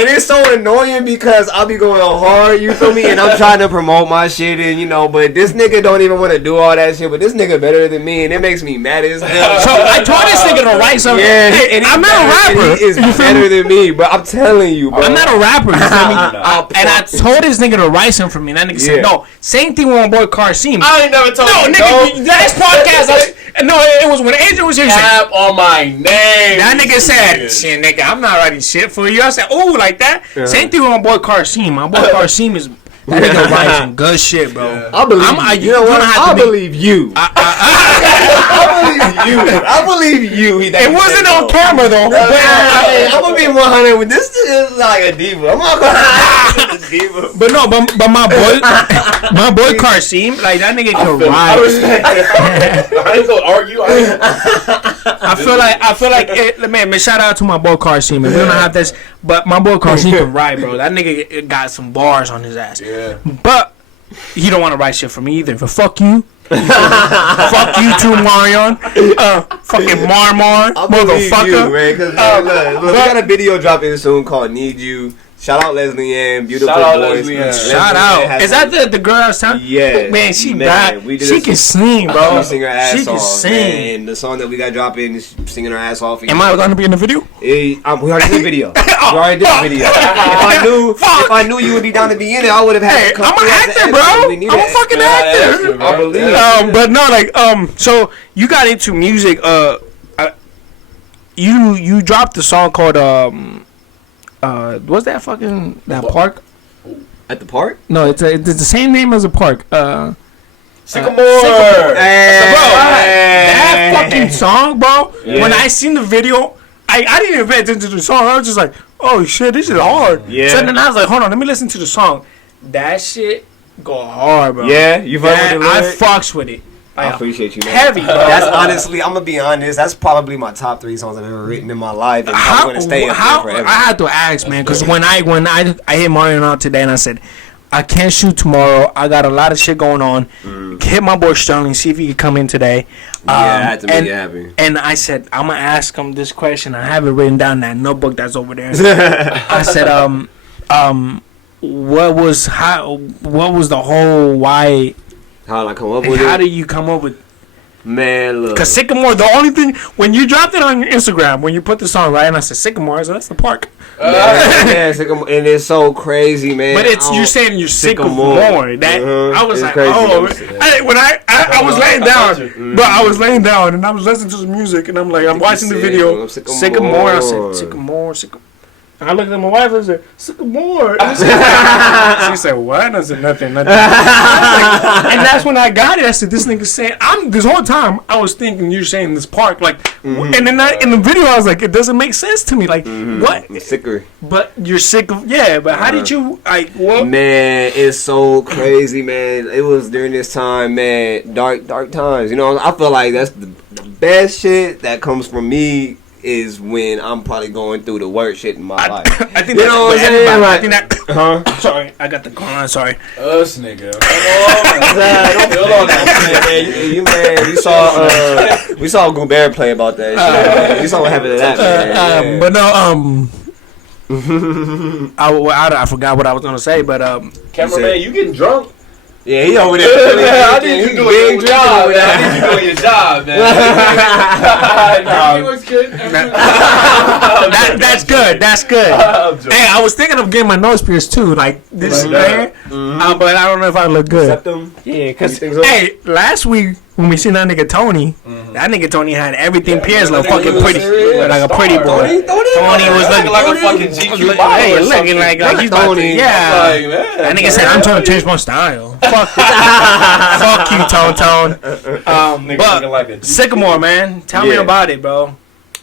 it's so annoying because I'll be going hard. You feel me? And I'm trying to promote my shit, and but this nigga don't even want to do all that shit. But this nigga better than me, and it makes me mad as hell. So I told this nigga to write something. Yeah, and I'm not a rapper. He is better than me, bro. I'm telling you, bro. I'm not a rapper. You feel me? And I told this nigga to write something for me. And that nigga said no. Same thing with my boy Karsim. I ain't never told you. No, nigga, last podcast. No, it was when Adrian was here. Tap on my name. That nigga said, shit, nigga, I'm not writing shit for you. I said, ooh, like that. Yeah. Same thing with my boy Karsim. My boy Karsim is. That nigga writes some good shit, bro. Yeah. I believe you. You know what? I believe you. I believe you. It wasn't on camera though. I'm gonna be 100 with this. Is like a diva. I'm not gonna a diva. But no, but my boy Karsim, like that nigga can write. I ain't gonna argue. I feel like man, shout out to my boy Karsim. We don't have this, but my boy Karsim can write, bro. That nigga got some bars on his ass. Yeah. But he don't want to write shit for me either. But fuck you. Fuck you too, Marion. Fucking Marmar, motherfucker. You, man, look, we got a video dropping soon called "Need You." Shout out Leslie Ann, beautiful voice. Shout out. Is that the girl I was telling? Yeah. Man, she bad. She can sing, bro. She sing her ass off. She can sing. And the song that we got dropping is singing her ass off. Am I gonna be in the video? We already did the video. If I knew you would be down to be in it, I would have had. Hey, I'm an actor, bro. I'm a fucking actor. I believe. But no, like, so you got into music. You dropped the song called what's that fucking park? At the park? No, it's the same name as a park. Sycamore. Bro, that fucking song, bro. Yeah. When I seen the video, I didn't even pay attention to the song. I was just like, oh shit, this is hard. Yeah. So then I was like, hold on, let me listen to the song. That shit go hard, bro. Yeah, you fuck with it. I fucks with it. I appreciate you, man. Heavy, bro. That's honestly, I'm gonna be honest. That's probably my top 3 songs I've ever written in my life, and I'm gonna stay up there forever. I had to ask, man, because when I hit Mario out today, and I said, I can't shoot tomorrow. I got a lot of shit going on. Hit my boy Sterling, see if he could come in today. I had to make it happen. And I said, I'm gonna ask him this question. I have it written down in that notebook that's over there. I said, what was the whole why? How did I come up with it? How did you come up with? Man, look. Because Sycamore, the only thing when you dropped it on your Instagram, when you put the song right, and I said Sycamore, so that's the park. Yeah, Sycamore, and it's so crazy, man. But you're saying you're Sycamore. That I was like, crazy, when I was laying down, bro, I was laying down and I was listening to the music and I'm like, I'm watching the video. Sycamore. I said Sycamore. And I looked at my wife and I said, Sycamore. She said, what? I said, nothing. And that's when I got it. I said, this nigga saying, this whole time I was thinking you're saying this park. Like, and then in the video I was like, it doesn't make sense to me. Like, what? It's sicker. But you're sick of, but how did you, like, what? Man, it's so crazy, man. It was during this time, man, dark times. You know, I feel like that's the best shit that comes from me. Is when I'm probably going through the worst shit in my life. I think you know what I'm saying? Like, I think that. Sorry, I got the corona. Sorry. Us nigga. We saw Goubert play about that shit. Man. We saw what happened to that man. But no, I forgot what I was gonna say. But cameraman, you getting drunk? Yeah, he over there. I need you doing your job, man. I need you doing your job, man. Everything was good. That's good. That's good. Hey, I was thinking of getting my nose pierced too, like this right here. But I don't know if I look good. Septum? Yeah, because hey, last week when we seen that nigga Tony, that nigga Tony had everything pierced like fucking pretty, like a pretty boy. Tony was looking like a fucking GQ hey, looking like he's about to, that nigga said, I'm trying to change my style. Fuck you, Tone. But Sycamore, man, tell me about it, bro.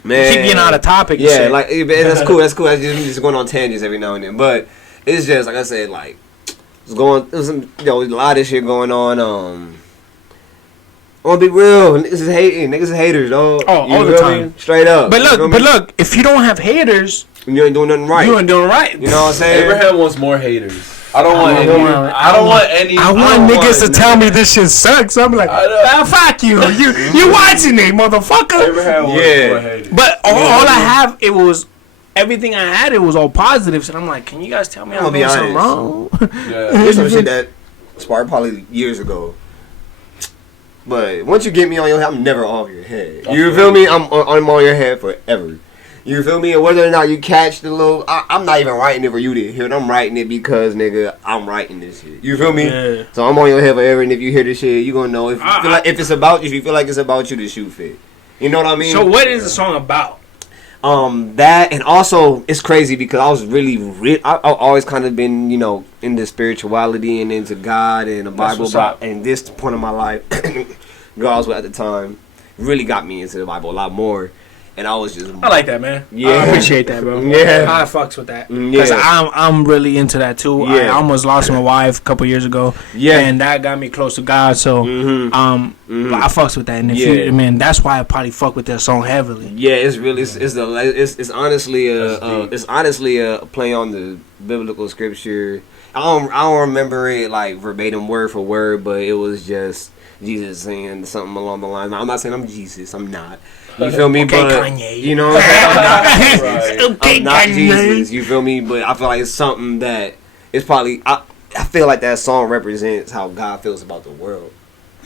Man, keep getting out of topic. Yeah, like that's cool. That's cool. I just going on tangents every now and then, but it's just like I said, like there's some, a lot of shit going on. I'm gonna be real. Niggas is hating. Niggas is haters, dog. Oh, all the time. Straight up. But look, if you don't have haters, you ain't doing nothing right. You ain't doing right. You know what I'm saying? Abraham wants more haters. I don't want any. I want niggas to tell me this shit sucks. I'm like, fuck you. You watching it, motherfucker. Yeah. But all I have, it was everything I had. It was all positives, and I'm like, can you guys tell me I'm doing something wrong? Yeah, there's some shit that sparked probably years ago. But once you get me on your head, I'm never off your head. You feel me? I'm on your head forever. You feel me? And whether or not you catch the little, I'm not even writing it for you to hear it. I'm writing it because, nigga, I'm writing this shit. You feel me? Yeah. So I'm on your head forever, and if you hear this shit, you gonna know if you feel like if it's about you, if you feel like it's about you, to shoot fit. You know what I mean? So what is the song about? That, and also it's crazy because I was really I've always kind of been, you know, into spirituality and into God and the Bible, and this point of my life, girls at the time really got me into the Bible a lot more. And I was just... I like that, man. Yeah. I appreciate that, bro. Yeah. I fucks with that. Because I'm really into that, too. Yeah. I almost lost my wife a couple years ago. Yeah. And that got me close to God, so... I fucks with that. And if you, man, that's why I probably fuck with that song heavily. Yeah, it's really... It's honestly a play on the biblical scripture. I don't remember it, like, verbatim, word for word, but it was just Jesus saying something along the lines. I'm not saying I'm Jesus. I'm not. You feel me? Okay, but Kanye. You know what I'm saying? Okay, I'm not Kanye. Jesus. You feel me? But I feel like it's something that it's probably. I feel like that song represents how God feels about the world.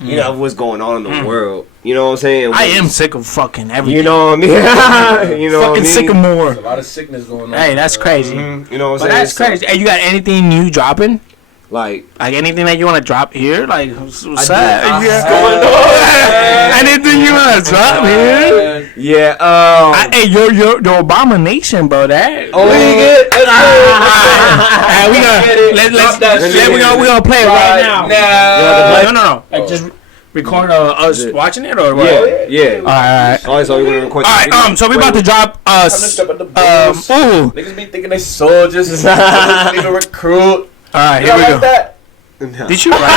You know what's going on in the world. You know what I'm saying? I am sick of fucking everything. You know what I mean? You know fucking what I mean? sick of more. There's a lot of sickness going on. Hey, that's crazy. You know what I'm saying? That's crazy. Hey, you got anything new dropping? Like anything that you want to drop here? Like, what's going on? Anything you want to drop here? Yeah. Hey, your Obama Nation, bro. That. Oh, we gonna play it right now. No. Like, just record us watching it or what? Yeah. All right. Alright, so we gonna record. All right. So we about to drop us. Niggas be thinking they soldiers. Niggas need to recruit. All right, here we go. That? No. Did you write that?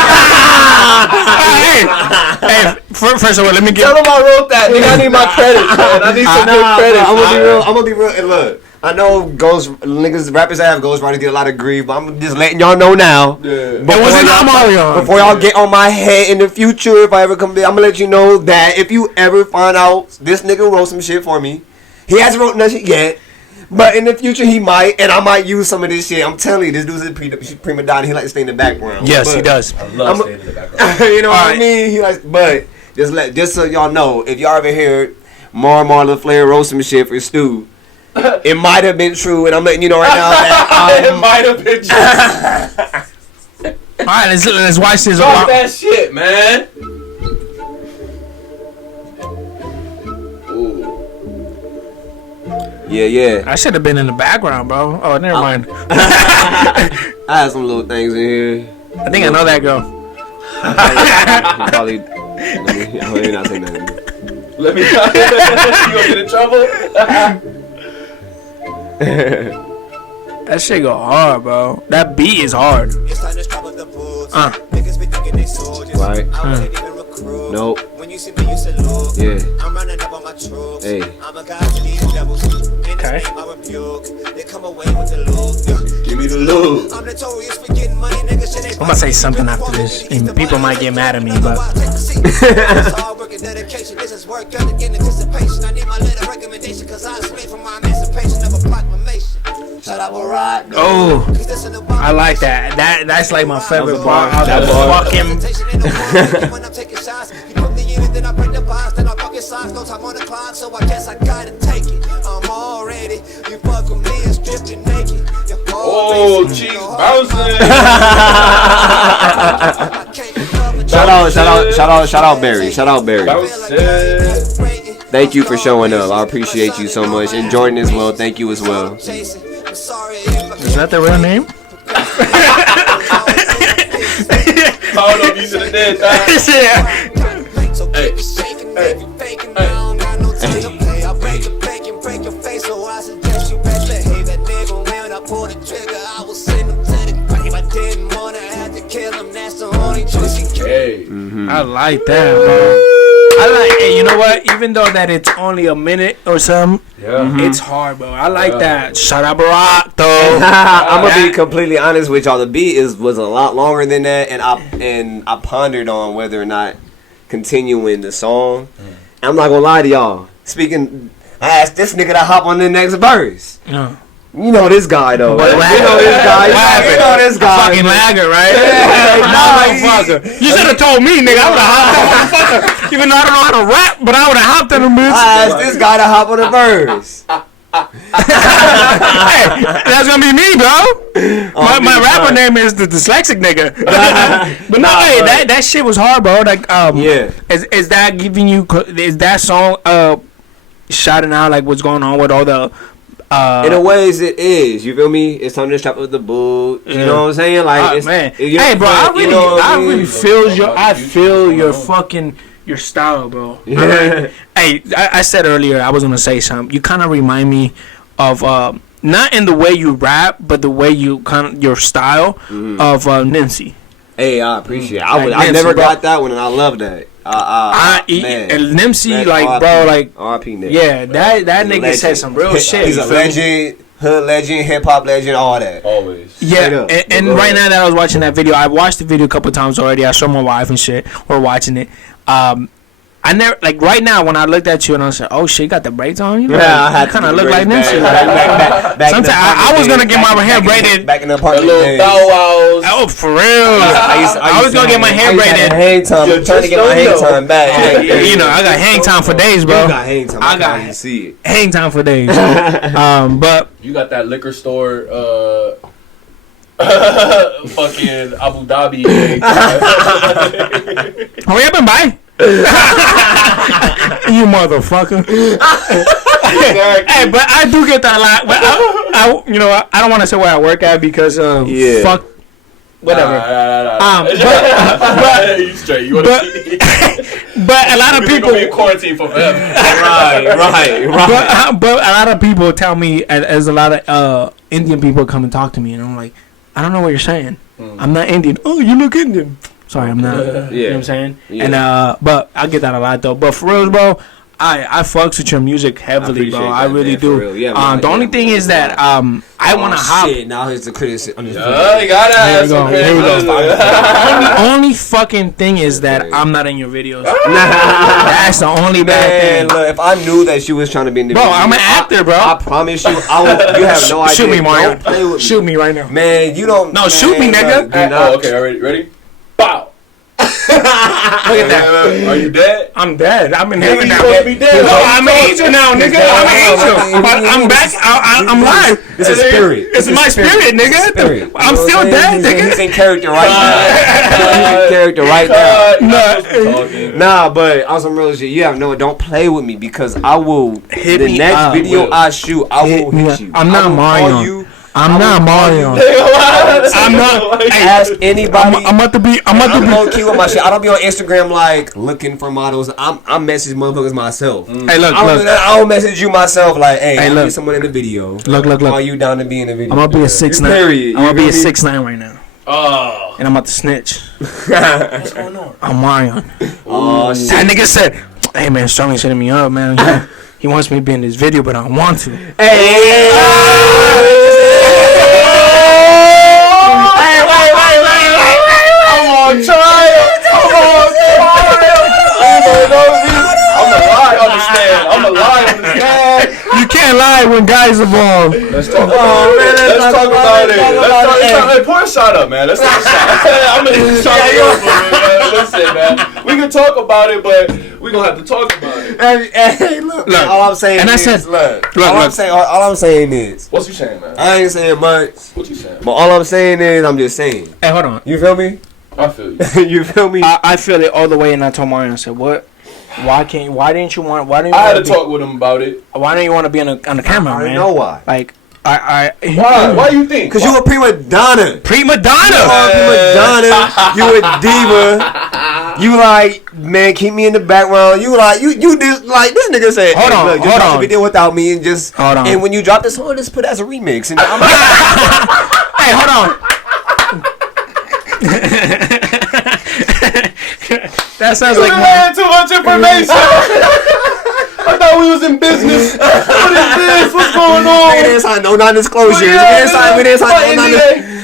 hey, first of all, let me get. Tell them I wrote that. Nigga, I need my credits, man. I need some good credits. I'm gonna be real. And look, I know rappers have ghostwriters get a lot of grief, but I'm just letting y'all know now. Yeah. Before y'all get on my head in the future, if I ever come back, I'm gonna let you know that if you ever find out this nigga wrote some shit for me, he hasn't wrote nothing yet. But in the future, he might, and I might use some of this shit. I'm telling you, this dude's a prima donna. He likes to stay in the background. Yes, he does. I love staying in the background. You know what I mean? He likes, but just so y'all know, if y'all ever hear Mar LaFleur wrote some shit for Stu, it might have been true, and I'm letting you know right now that it might have been true. All right, let's watch this. Talk that shit, man. Yeah. I should have been in the background, bro. Oh, never mind. I had some little things in here. I think I know that girl. Probably. Let me not say nothing. Let me. You gonna get in trouble? That shit go hard, bro. That beat is hard. Right. Nope. Yeah. Hey. Okay. Give me the loot. I'm gonna say something after this, and people might get mad at me, but. Oh, I like that. That's like my favorite part. That fucking. Oh, cheeks bouncing. Shout out Barry. Shout out Barry. Thank you for showing up. I appreciate you so much. And Jordan as well. Thank you as well. Is that the real name? Hold up, you to the dead. I like that, man. you know what? Even though that it's only a minute or something, it's hard, bro. I like that. Shout out Barack, though. I'm gonna be completely honest with y'all. The beat was a lot longer than that, and I pondered on whether or not continuing the song. I'm not gonna lie to y'all. I asked this nigga to hop on the next verse. You know this guy though. You know this guy. You know this guy. Fucking lagger, right? Motherfucker. You should have told me, nigga. I would have hopped on the motherfucker. Even though I don't know how to rap, but I would have hopped on the bitch. I asked this guy to hop on the verse. Hey, that's gonna be me, bro. My rapper name is the dyslexic nigga. But no, hey, that shit was hard, bro. Like, is that giving you? Is that song shouting out like what's going on with all the? In a ways, it is. You feel me? It's time to strap with the boot. You know what I'm saying? Like, man. Hey, bro, I really feel your fucking your style, bro. Yeah. Hey, I said earlier I was gonna say something. You kind of remind me of not in the way you rap, but the way you your style of Nipsey. Hey, I appreciate it. I never got that one, and I love that. Man. Nipsey, like, bro, like, R.I.P. nigga. Yeah, that nigga said some real shit. He's a legend, hood legend, hip hop legend, all that. Always. Yeah, and right now that I was watching that video, I watched the video a couple times already. I showed my wife and shit. We're watching it. I never, like, right now when I looked at you and I said, "Oh shit, you got the braids on you." Yeah, I had kind of look like Nipsey. Sometimes I was gonna get my hair braided back in the apartment. Little bow wows. Oh, for real. I was gonna get my hair braided. Hang time. I'm trying to get my hang time back. You know, I got hang time for days, bro. You got hang time. I got see it. Hang time for days. But you got that liquor store. Fucking Abu Dhabi. Hurry up and buy. You motherfucker. Hey, but I do get that a lot. But I don't want to say where I work at because fuck whatever. But you straight. You want to but a lot of people be in quarantine for them. Right. But a lot of people tell me, as a lot of Indian people come and talk to me, and I'm like, I don't know what you're saying. I'm not Indian. Oh, you look Indian. Sorry, I'm not. You know what I'm saying? Yeah. And but I get that a lot though. But for real, bro, I fucks with your music heavily, bro. I really do. Yeah, the only thing is that I want to hop. Shit, now here's the criticism. You gotta have some criticism. The only fucking thing is that I'm not in your videos. That's the only bad thing. Look, if I knew that you was trying to be in the video, I'm an actor, bro. I promise you, you have no idea. Shoot me, Mario. Shoot me right now, man. You don't. No, shoot me, nigga. Okay, ready? Bow. Look at that. Are you dead? I'm dead. I'm in heaven now. You be dead. No, I'm an angel now, nigga. I'm an angel. I'm back. I'm live. It's a spirit. It's my spirit, nigga. I'm still dead, nigga. He's in character right now. Nah, but on some real shit, don't play with me because I will. Hit the next video I shoot, I will hit you. I'm not Mario. I'm not Mario. I'm not. Ask anybody. I'm about to be. I'm low key with my shit. I don't be on Instagram like looking for models. I message motherfuckers myself. Hey, look. I'll message you myself like, hey, I need someone in the video. Look. Are you down to be in the video? I'm gonna be a 6'9". I'm gonna be a 6'9" right now. Oh. And I'm about to snitch. What's going on? I'm Mario. Oh shit. That nigga said, "Hey man, Strong's hitting me up, man. He wants me to be in this video, but I don't want to." Hey. I'm on trial. I'm a lie on the stand. You can't lie when guys involved. Let's talk about it. Let's talk about it. Hey, pour a shot up, man. Let's take a shot. I'm gonna shot up, man. Listen, man. We can talk about it, but we gonna have to talk about it. Hey, look. All I'm saying and is, I said, all I'm saying is, what you saying, man? I ain't saying much. What you saying? But all I'm saying is, I'm just saying. Hey, hold on. You feel me? I feel you. You feel me? I feel it all the way, and I told Mario, I said, "What? Why didn't you want? I had to talk with him about it. Why don't you want to be on the camera, man? I know why. Like, Why? Why you think? Because you a prima donna. Prima donna. You a diva. You like, man, keep me in the background. You like, you just like this nigga said. Hold on, look, just hold drop on. the video without me and just. Hold on. And when you drop this song, just put it as a remix. And I'm hey, hold on. That sounds You like had too much information. I thought we was in business. What is this? What's going on? We didn't sign no non-disclosures. We didn't sign no non-disclosures.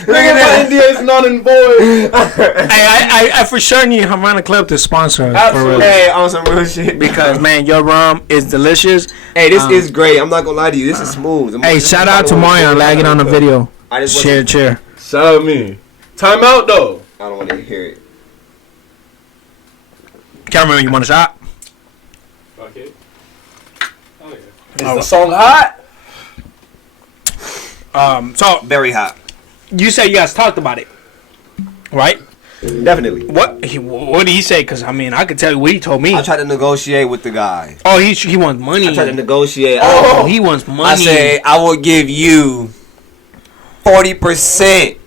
My NDA is not in void. Hey, I for sure need Havana Club to sponsor us. Absolutely. Hey, on some real shit. Because, man, your rum is delicious. Hey, this is great. I'm not gonna lie to you. This is smooth. Hey, shout out to Mario lagging on the video. Cheer. Shout out me. Time out, though. I don't want to hear it. Cameraman, you want a shot? Okay. Oh, yeah. Is the song hot? So Very hot. you said you guys talked about it, right? Definitely. What did he say? Because I mean, I could tell you what he told me. I tried to negotiate with the guy. Oh, he wants money. I tried to negotiate. Oh, he wants money. I say I will give you 40%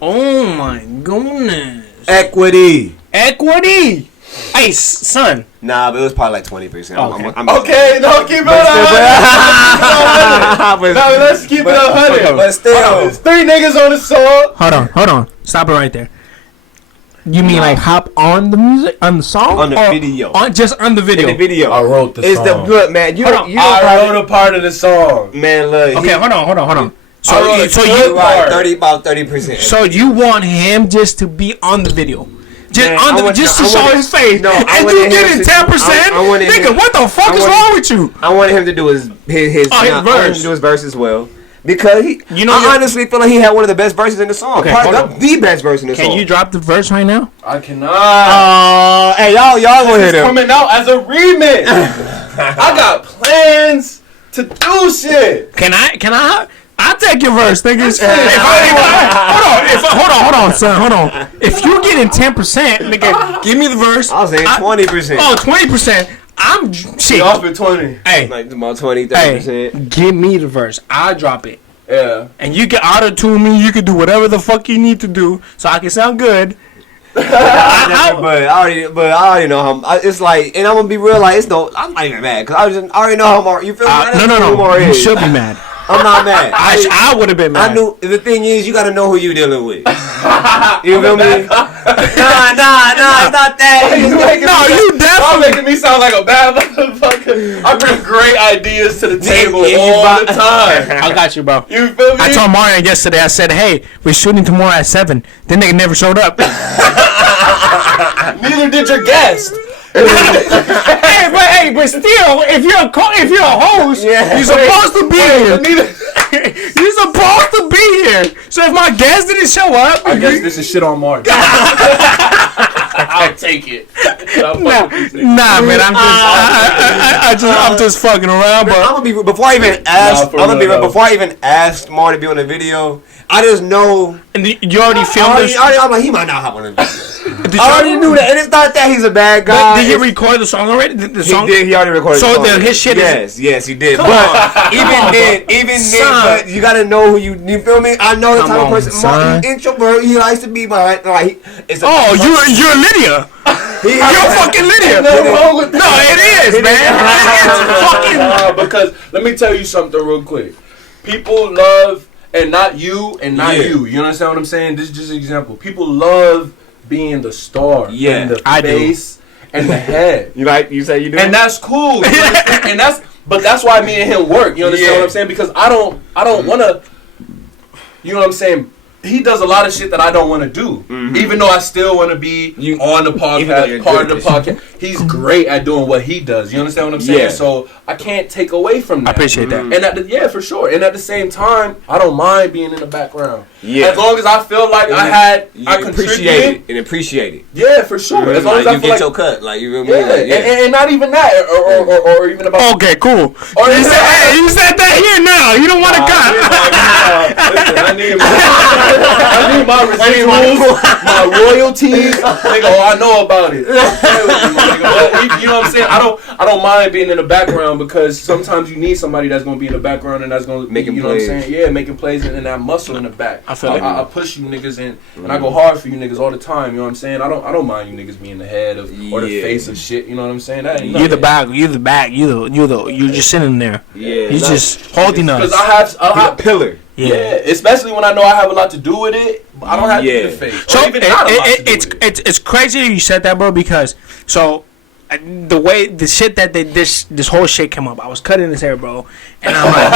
Oh my goodness. equity. Equity. Hey, son. Nah, but it was probably like 20%. Okay, no, keep it 100. No, let's keep it 100. But still, There's 3 niggas on the song. Hold on. Stop it right there. You mean like hop on the music, on the song? On the or video. Just on the video. in the video. I wrote the It's song. the look, man. You Hold on. I wrote a part of the song. man. Look. Okay, hold on. So I so wrote you right, about 30%. so you want him just to be on the video? Just Man, on I the want- just I to show want- his face. No, I and wanted you him getting to- 10%? I wanted Nigga, him- what the fuck is wanted- wrong with you? I wanted him to do his his I wanted him verse. to do his verse as well. Because I honestly feel like he had one of the best verses in the song. Okay, Probably hold on. the best verse in the song. Can you drop the verse right now? I cannot. Hey, y'all gonna hear It's them. coming out as a remix. I got plans to do shit. Can I? I'll take your verse, niggas. Hold on, son. Hold on. If you getting 10%, nigga, give me the verse. I was saying 20%. Oh, 20%. I'm shit. Off at 20. Hey, Like about 20-30%. give me the verse. I'll drop it. Yeah. And you can auto-tune me. You can do whatever the fuck you need to do so I can sound good. But I already know how. It's like, and I'm gonna be real. Like, I'm not even mad because I already know how Mar. You feel me? No. You should be mad. I'm not mad. I would have been mad. I knew. The thing is, you gotta know who you dealing with. You feel me? Nah, it's not that. You definitely making me sound like a bad motherfucker. I bring great ideas to the table all the time. I got you, bro. You feel me? I told Mario yesterday. I said, "Hey, we're shooting tomorrow at 7." Then they never showed up. Neither did your guest. but still, if you're a host, you're supposed to be here. You're supposed to be here. So if my guest didn't show up, I guess this is shit on Mark. I'll take it. Nah, man. I'm just fucking around, but I'm gonna be before I even asked Mar to be on the video. I just know. And you already filmed this. I'm like, he might not have one of them. Did I already knew that, and it's not that he's a bad guy. Did he record the song already? The song? He did. He already recorded. So the song. his shit is. Yes, he did. Come but on. even then, but you gotta know who you feel me? I know the type of person. Mark, he's introvert. He likes to be behind. Like, you're Lydia. You're fucking Lydia. No, it is, man. It's fucking. Because let me tell you something real quick. People love, and not you, and not you. You understand what I'm saying? This is just an example. People love being the star, and the face, and the head. You say you do, and that's cool. You understand? But that's why me and him work. You understand what I'm saying? Because I don't want to. You know what I'm saying? He does a lot of shit that I don't want to do, even though I still want to be on the podcast, part of the podcast. He's great at doing what he does. You understand what I'm saying? Yeah. So I can't take away from that. I appreciate that. And for sure. And at the same time, I don't mind being in the background. Yeah. As long as I feel like I contributed and appreciate it. Yeah, for sure. As long as I you feel get your cut, like you feel me? Yeah. And not even that, or even about. Okay, cool. Or you said that here now. You don't want to cut. Listen, I need my residuals, my royalties. Nigga, I know about it. You know what I'm saying? I don't mind being in the background because sometimes you need somebody that's gonna be in the background and that's gonna making plays. What I'm saying? Yeah, making plays and that muscle in the back. I feel like I push you niggas in and I go hard for you niggas all the time. You know what I'm saying? I don't mind you niggas being the head of or the face of shit. You know what I'm saying? That ain't you're the back. You're just sitting there. Yeah. You're just holding us. Because I have pillar. Yeah, especially when I know I have a lot to do with it. I don't have to be the face. So it's crazy you said that, bro, because the way the shit that this whole shit came up, I was cutting his hair, bro, and I'm like,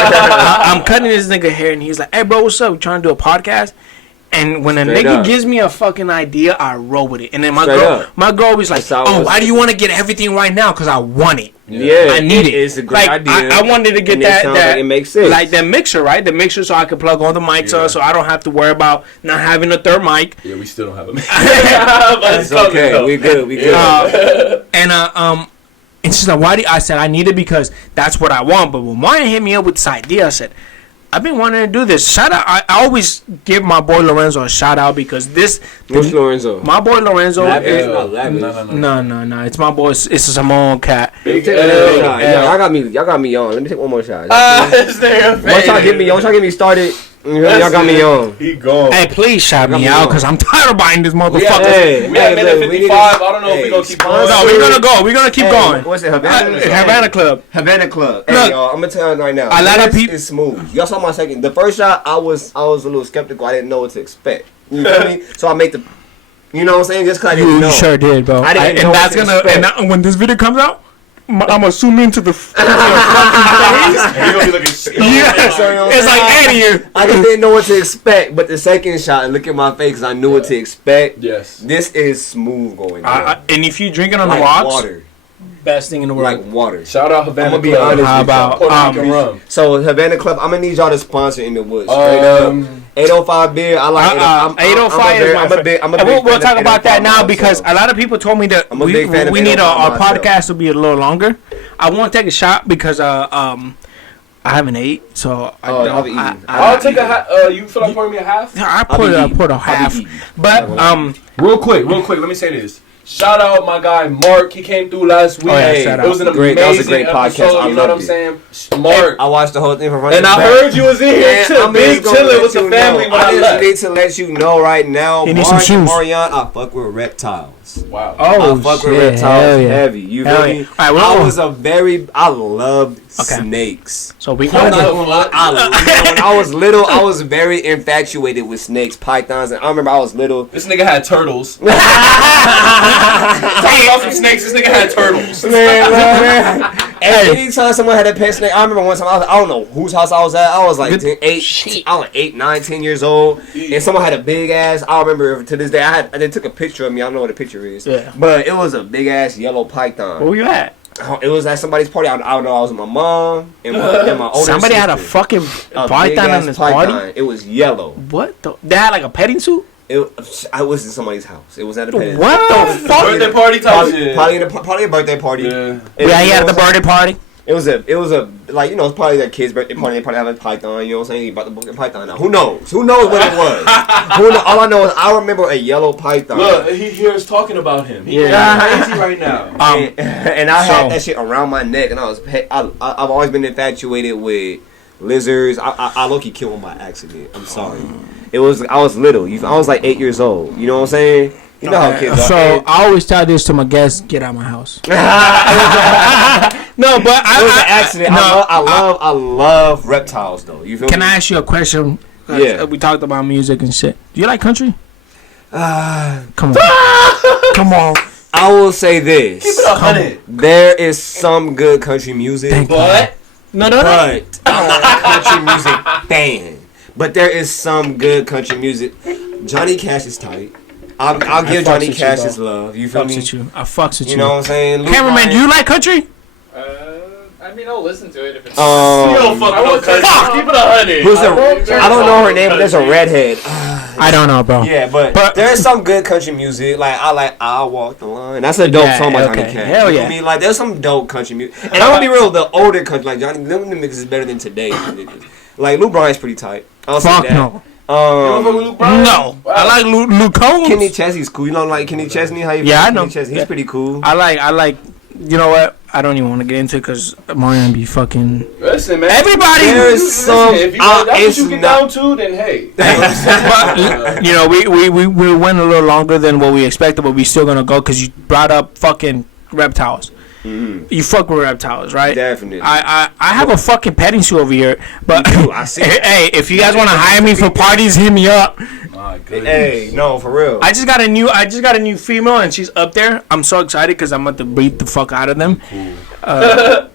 I'm cutting this nigga hair, and he's like, "Hey, bro, what's up? We trying to do a podcast?" And when a nigga gives me a fucking idea, I roll with it. And then my girl was like, "Oh, why do you want to get everything right now? Because I want it. Yeah, I need it. It's a great idea. I wanted to get that. Like it makes sense. Like that mixer, right? The mixer, so I can plug all the mics up, so I don't have to worry about not having a third mic. Yeah, we still don't have a mic. It's okay. We good. We good. And she's like, "Why do?" I said, "I need it because that's what I want." But when Marian hit me up with this idea, I said, I've been wanting to do this. Shout out! I always give my boy Lorenzo a shout out because Who's Lorenzo? My boy Lorenzo. No. It's my boy. It's a Samoan cat. Y'all got me on. Let me take one more shot. Once y'all get me started. Y'all got me on. He gone. Hey, please shout me out because I'm tired of buying this motherfucker. We at minute 55. I don't know if we're going to keep going. No, we're going to go. We're going to keep going. What's it? Havana Club. Havana Club. Hey, y'all, I'm going to tell you right now. A lot of people. It's smooth. Y'all saw my second. The first shot, I was a little skeptical. I didn't know what to expect. You feel me? So I made the. You know what I'm saying? Just because I didn't know. You sure did, bro. I didn't know what to expect. And when this video comes out, I'm assuming to the You're gonna be looking stupid. It's like Eddie. I just didn't know what to expect, but the second shot, and look at my face, I knew what to expect. Yes. This is smooth going. And if you drink it on the like rocks, water. Best thing in the world. Like water. Shout out Havana I'm gonna be Club. honest. How about So Havana Club, I'm gonna need y'all to sponsor in the woods. Straight up. 805 beer. I like 805 is my favorite. I'm a big We'll talk about that now because a lot of people told me that we need our podcast to be a little longer. I want to take a shot because I haven't ate, so I'll take a half. You feel like pouring me a half? I put a half. But real quick, let me say this. Shout out my guy Mark. He came through last week. It was an amazing that was a great podcast. episode, you know what I'm saying? Mark. I watched the whole thing from front and I heard you was in here too. Big chilling with the family when I left. I just need to let you know right now, Mark and Marianne, I fuck with reptiles. Wow. I fuck with reptiles heavy. You feel me? I loved snakes. So we when I was little, I was very infatuated with snakes, pythons, and I remember I was little. This nigga had turtles. Talking about some snakes, this nigga had turtles. Man. Anytime someone had a pet snake, I remember one time I don't know whose house I was at. I was like 8, 9, 10 years old, and someone had a big ass. I remember to this day. They took a picture of me. I don't know what the picture is. Yeah. But it was a big ass yellow python. Where you at? It was at somebody's party. I don't know. I was with my mom and my older Somebody sister. had a fucking python in this party? It was yellow. What? They had like a petting suit? I was in somebody's house. It was at a petting suit. What the fuck? Birthday party type shit. Probably a birthday party. Yeah, he had the birthday party. It was a like, you know, it's probably their kid's birthday party. They probably have a python, you know what I'm saying? He about to book a python now. Who knows? Who knows what it was? All I know is I remember a yellow python. Look, he hears talking about him. He's crazy right now. And I had that shit around my neck, and I've always been infatuated with lizards. I low-key killed one by accident. I'm sorry. I was little. I was like 8 years old. You know what I'm saying? You know how kids are. So I always tell this to my guests: get out of my house. No, but it was an accident. I love reptiles though. You feel me? Can I ask you a question? Yeah. We talked about music and shit. Do you like country? Come on. Come on. I will say this. Keep it 100. There is some good country music, but I'm not a country music fan. But there is some good country music. Johnny Cash is tight. I'll give Johnny Cash his love. You feel me? I fucks with you. You know what I'm saying? Cameraman, do you like country? I mean, I'll listen to it if it's. Keep it 100. I don't know her name, but there's a redhead. I don't know, bro. Yeah, but there's some good country music. I'll Walk the Line. That's a dope song by Johnny Cash. Hell yeah. I mean, there's some dope country music. And I'm gonna be real, the older country, like Johnny, them niggas is better than today's niggas. Like Luke Bryan's pretty tight. I'll say that. No. Luke Bryan? No. Wow. I like Luke Combs. Kenny Chesney's cool. You know, like Kenny Chesney. How you feel? I know. Kenny Chesney. He's pretty cool. I like. You know what? I don't even want to get into it because Marian be fucking. Listen, man. Everybody. There's some. If that's what you get down to, then hey. But you know, we went a little longer than what we expected, but we still gonna go because you brought up fucking reptiles. you fuck with reptiles, right? Definitely. I have a fucking petting zoo over here, but I see. hey, if you guys want to hire me for parties, hit me up. My goodness. Hey, no, for real. I just got a new female, and she's up there. I'm so excited because I'm about to beat the fuck out of them. Cool.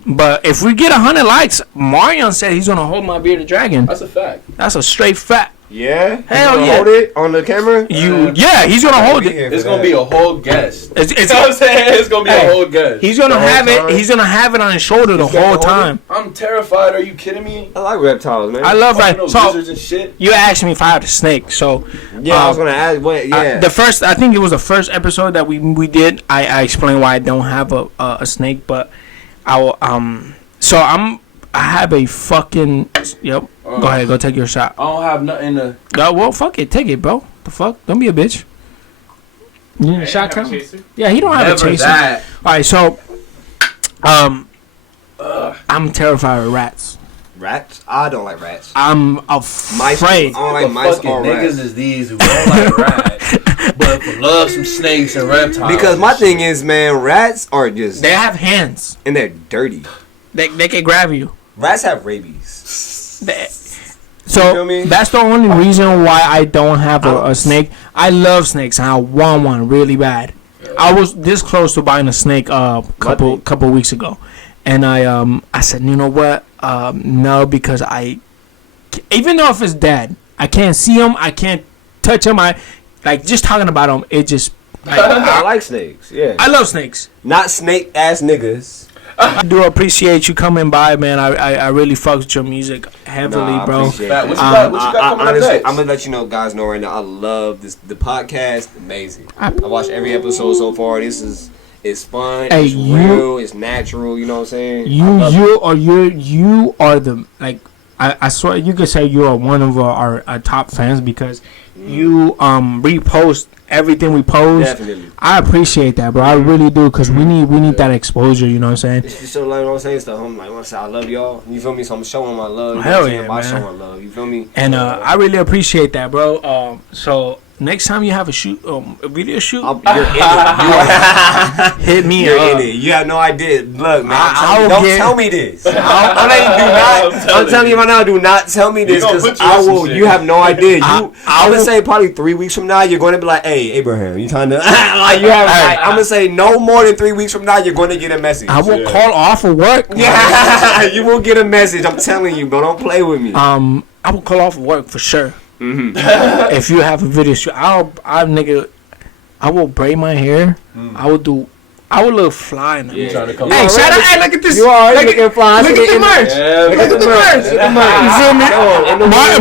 But if we get 100 likes, Marion said he's gonna hold my bearded dragon. That's a fact. That's a straight fact. Yeah? Hell yeah. Hold it on the camera? Yeah, he's gonna hold it. It's gonna be a whole guest. It's You know what I'm saying? It's gonna be a whole guest. He's gonna The whole have time? it. He's gonna have it on his shoulder the whole time. I'm terrified. Are you kidding me? I like reptiles, man. I love Fucking that. those So lizards and shit. you asked me if I had a snake. So Yeah, I was going to ask. What? Yeah. I think it was the first episode that we did. I explained why I don't have a snake, but I will, I have a fucking Go ahead, go take your shot. I don't have nothing to. Well, fuck it, take it, bro. The fuck, don't be a bitch. You need a shot, Have a Cam? chaser? Yeah, he don't have a Never chaser. that. All right, so I'm terrified of rats. Rats? I don't like rats. I'm Mice. afraid. I don't like The mice fucking or niggas rats. is these who don't like rats, but love some snakes and reptiles. Because my thing is, man, rats are just... They have hands. And they're dirty. They can grab you. Rats have rabies. So feel me? that's the only reason why I don't have a snake. I love snakes and I want one really bad. I was this close to buying a snake couple weeks ago, and I said, you know what? No, because even though if it's dead, I can't see him, I can't touch him. I like just talking about him. It just I like snakes, yeah. I love snakes. Not snake-ass niggas. I do appreciate you coming by, man. I really fuck with your music heavily, Nah, I bro. appreciate What that. you got? What you got coming up honestly, next? I'm gonna let you know, guys know right now. I love this. The podcast, amazing. I watched every episode so far. It's fun. Hey, it's real. It's natural. You know what I'm saying? You are the like. I swear you could say you are one of our top fans because you repost everything we post. Definitely. I appreciate that, bro. I really do because we need that exposure. You know what I'm saying? It's just so like what I'm saying stuff. I'm like, when I say I love y'all, you feel me? So I'm showing my love. You know Hell what I'm saying? yeah, By man. showing love, you feel me? And I really appreciate that, bro. So next time you have a video shoot, You're in it. hit me You're up. in it. You have no idea. Look, man. I'll Don't get- tell me this. I'm I'm telling you right now. Do not tell me this gonna because put you I in some will. shit. You have no idea. I I'm will- gonna say probably 3 weeks from now you're going to be like, "Hey, Abraham, you trying to?" Like you have. Like, I'm gonna say no more than 3 weeks from now you're going to get a message. I will call off of work. Yeah, you will get a message. I'm telling you, bro. Don't play with me. I will call off of work for sure. If you have a video shoot, I will braid my hair. I will look fly in the You trying to come? Hey, shout out! Hey, look at this! You already look looking fly. Look at the merch! Yeah, Look at the merch! You feel me?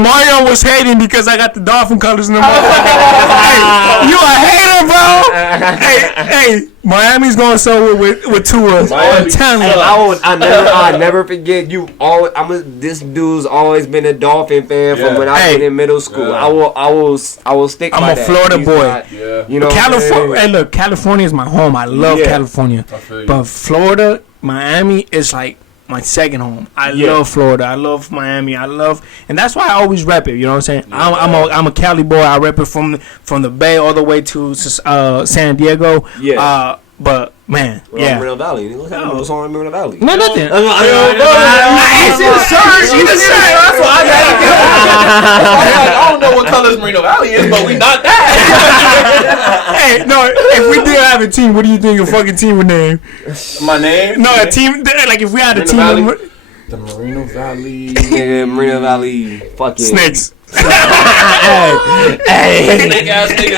Mario was hating because I got the dolphin colors in the Hey, you a hater, bro! hey, Miami's going so with Tua. I'm telling you. I never forget you. This dude's always been a Dolphin fan from when I was in middle school. Yeah. I will stick. I'm by a that. Florida He's boy. not- Yeah. You know, California. Hey, look, California is my home. I love Yeah. California, I feel you. but Florida, Miami is like my second home. I love Florida. I love Miami. And that's why I always rep it. You know what I'm saying? I'm a Cali boy. I rep it from the Bay all the way to San Diego. Yeah. But man, Yeah. Moreno Valley. What's on Moreno Valley? No, nothing. I don't know what colors Merino Valley is, but we not that. Hey, no. If we did have a team, what do you think a fucking team would name? My name? No, a team. Like if we had a Merino team. Valley? The Merino Valley. Yeah, Moreno Valley. Fucking Snakes. Hey. Snake ass niggas.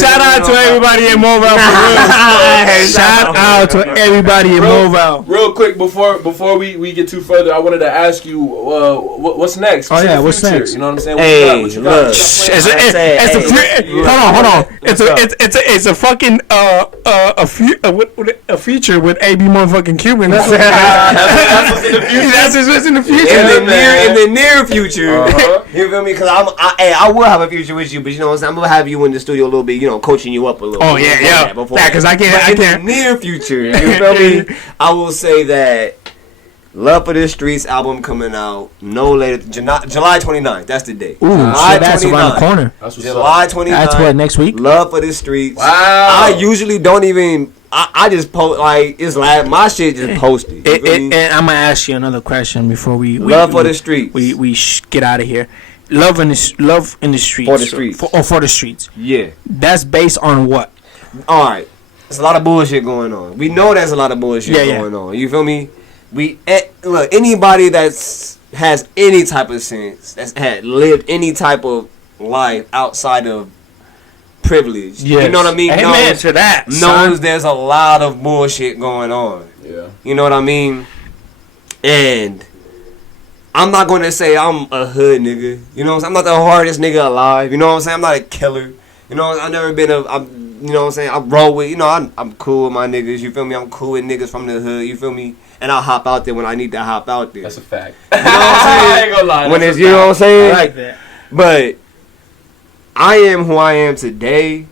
Shout out to everybody in Mobile for real. Shout out to everybody in Mobile. Real quick before we get too further, I wanted to ask you what's next? Oh, yeah, in the what's future? next? You know what I'm saying? Hey, What you look. Hold on. It's a fucking a feature with AB motherfucking Cuban. That's what's in the future. In the near future, you feel me? Because I will have a future with you, but you know what I'm saying? I'm gonna have you in the studio a little bit, coaching you up a little. Oh yeah. Yeah, because I can't. In the near future, you feel me? I will say that Love for the Streets album coming out no later than July 29th. That's the day. Ooh, July so that's around the corner. That's what's July 29th. That's what, next week? Love for the Streets. Wow. I usually don't even I just post like it's like my shit just posted. And I'm gonna ask you another question before we love for the streets. We get out of here. Love in the streets. For the streets. For the streets. Yeah. That's based on what? All right. There's a lot of bullshit going on. We know there's a lot of bullshit going on. You feel me? Look, anybody that's has any type of sense, that's had lived any type of life outside of privilege. Yes. You know what I mean? Amen to that. Knows there's a lot of bullshit going on. Yeah. You know what I mean? And I'm not going to say I'm a hood nigga. You know what I'm saying? I'm not the hardest nigga alive. You know what I'm saying? I'm not a killer. You know, I've never been you know what I'm saying? I roll with, I'm cool with my niggas. You feel me? I'm cool with niggas from the hood. You feel me? And I'll hop out there when I need to hop out there. That's a fact. You know what I'm saying? I ain't gonna lie. When it's, you know what I'm saying? I like that. But I am who I am today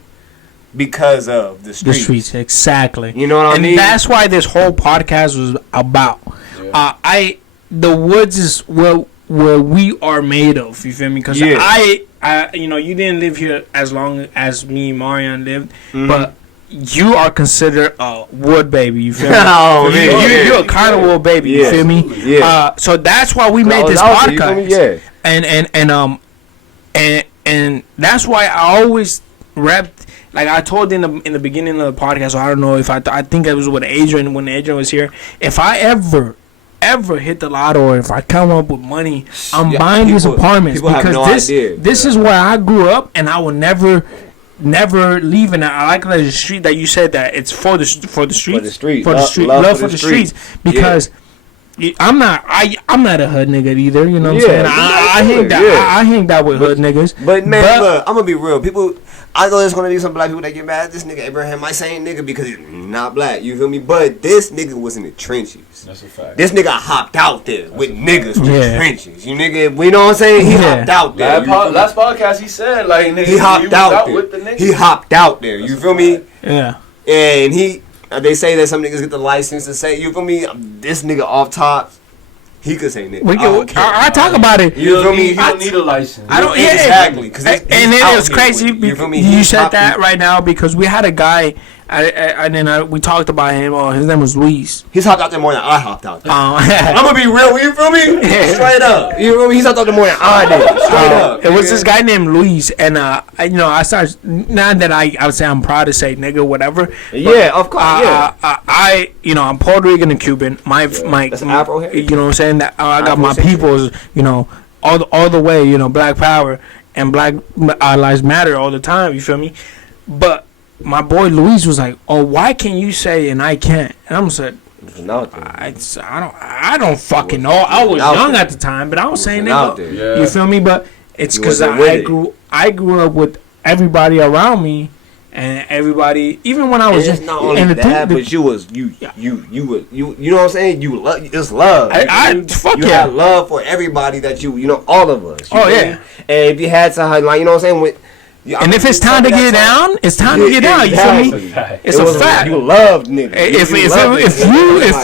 because of the streets. The streets, exactly. You know what I mean? And that's why this whole podcast was about. Yeah. The woods is where we are made of. You feel me? Because I you didn't live here as long as me and Marion lived, but you are considered a wood baby. You feel me? You're a kind of wood baby. You feel me? Yeah. So that's why we made this podcast. And that's why I always repped. Like I told in the beginning of the podcast, so I don't know if I think it was with Adrian when Adrian was here. If I ever hit the lotto or if I come up with money, I'm buying these apartments because this is where I grew up, and I will never leave. And I like the street that you said that it's for the streets, love for the streets, because I'm not a hood nigga either. You know what I'm saying? I hang out with hood niggas. But man, look, I'm gonna be real. People, I know there's gonna be some black people that get mad at this nigga Abraham. I say nigga because he's not black. You feel me? But this nigga was in the trenches. That's a fact. This nigga hopped out there with niggas from the trenches. You nigga, you know what I'm saying? He hopped out there. Last podcast he said like nigga, he hopped out there. With the niggas. He hopped out there. You feel me? Yeah. And they say that some niggas get the license to say, you feel me? This nigga off top, he could say nigga. I talk about it. You feel me? You don't need a license. I don't. Exactly. And it was crazy. You feel me? You said that right now because we had a guy. And then we talked about him. His name was Luis. He's hopped out there more than I hopped out there. I'm gonna be real. You feel me? Straight up. You feel me? He's hopped out there more than I did. Straight up. It was this guy named Luis, and I started. Not that I would say I'm proud to say nigga, whatever. Yeah, of course. I'm Puerto Rican and Cuban. My that's Afro hair. You know what I'm saying? That I got my peoples. All the way. Black power and Black Lives Matter all the time. You feel me? But my boy Luis was like, "Oh, why can you say and I can't?" And I'm said, "I don't fucking know. I was young at the time, but I was saying nigga. Yeah. You feel me? But it's because I grew up with everybody around me, and everybody, even when I was just not only that, but you know what I'm saying? It's love. You had love for everybody that all of us. Yeah. And if you had to you know what I'm saying? And if it's time to get down, it's time to get down. You feel me? It's a fact. You loved niggas. If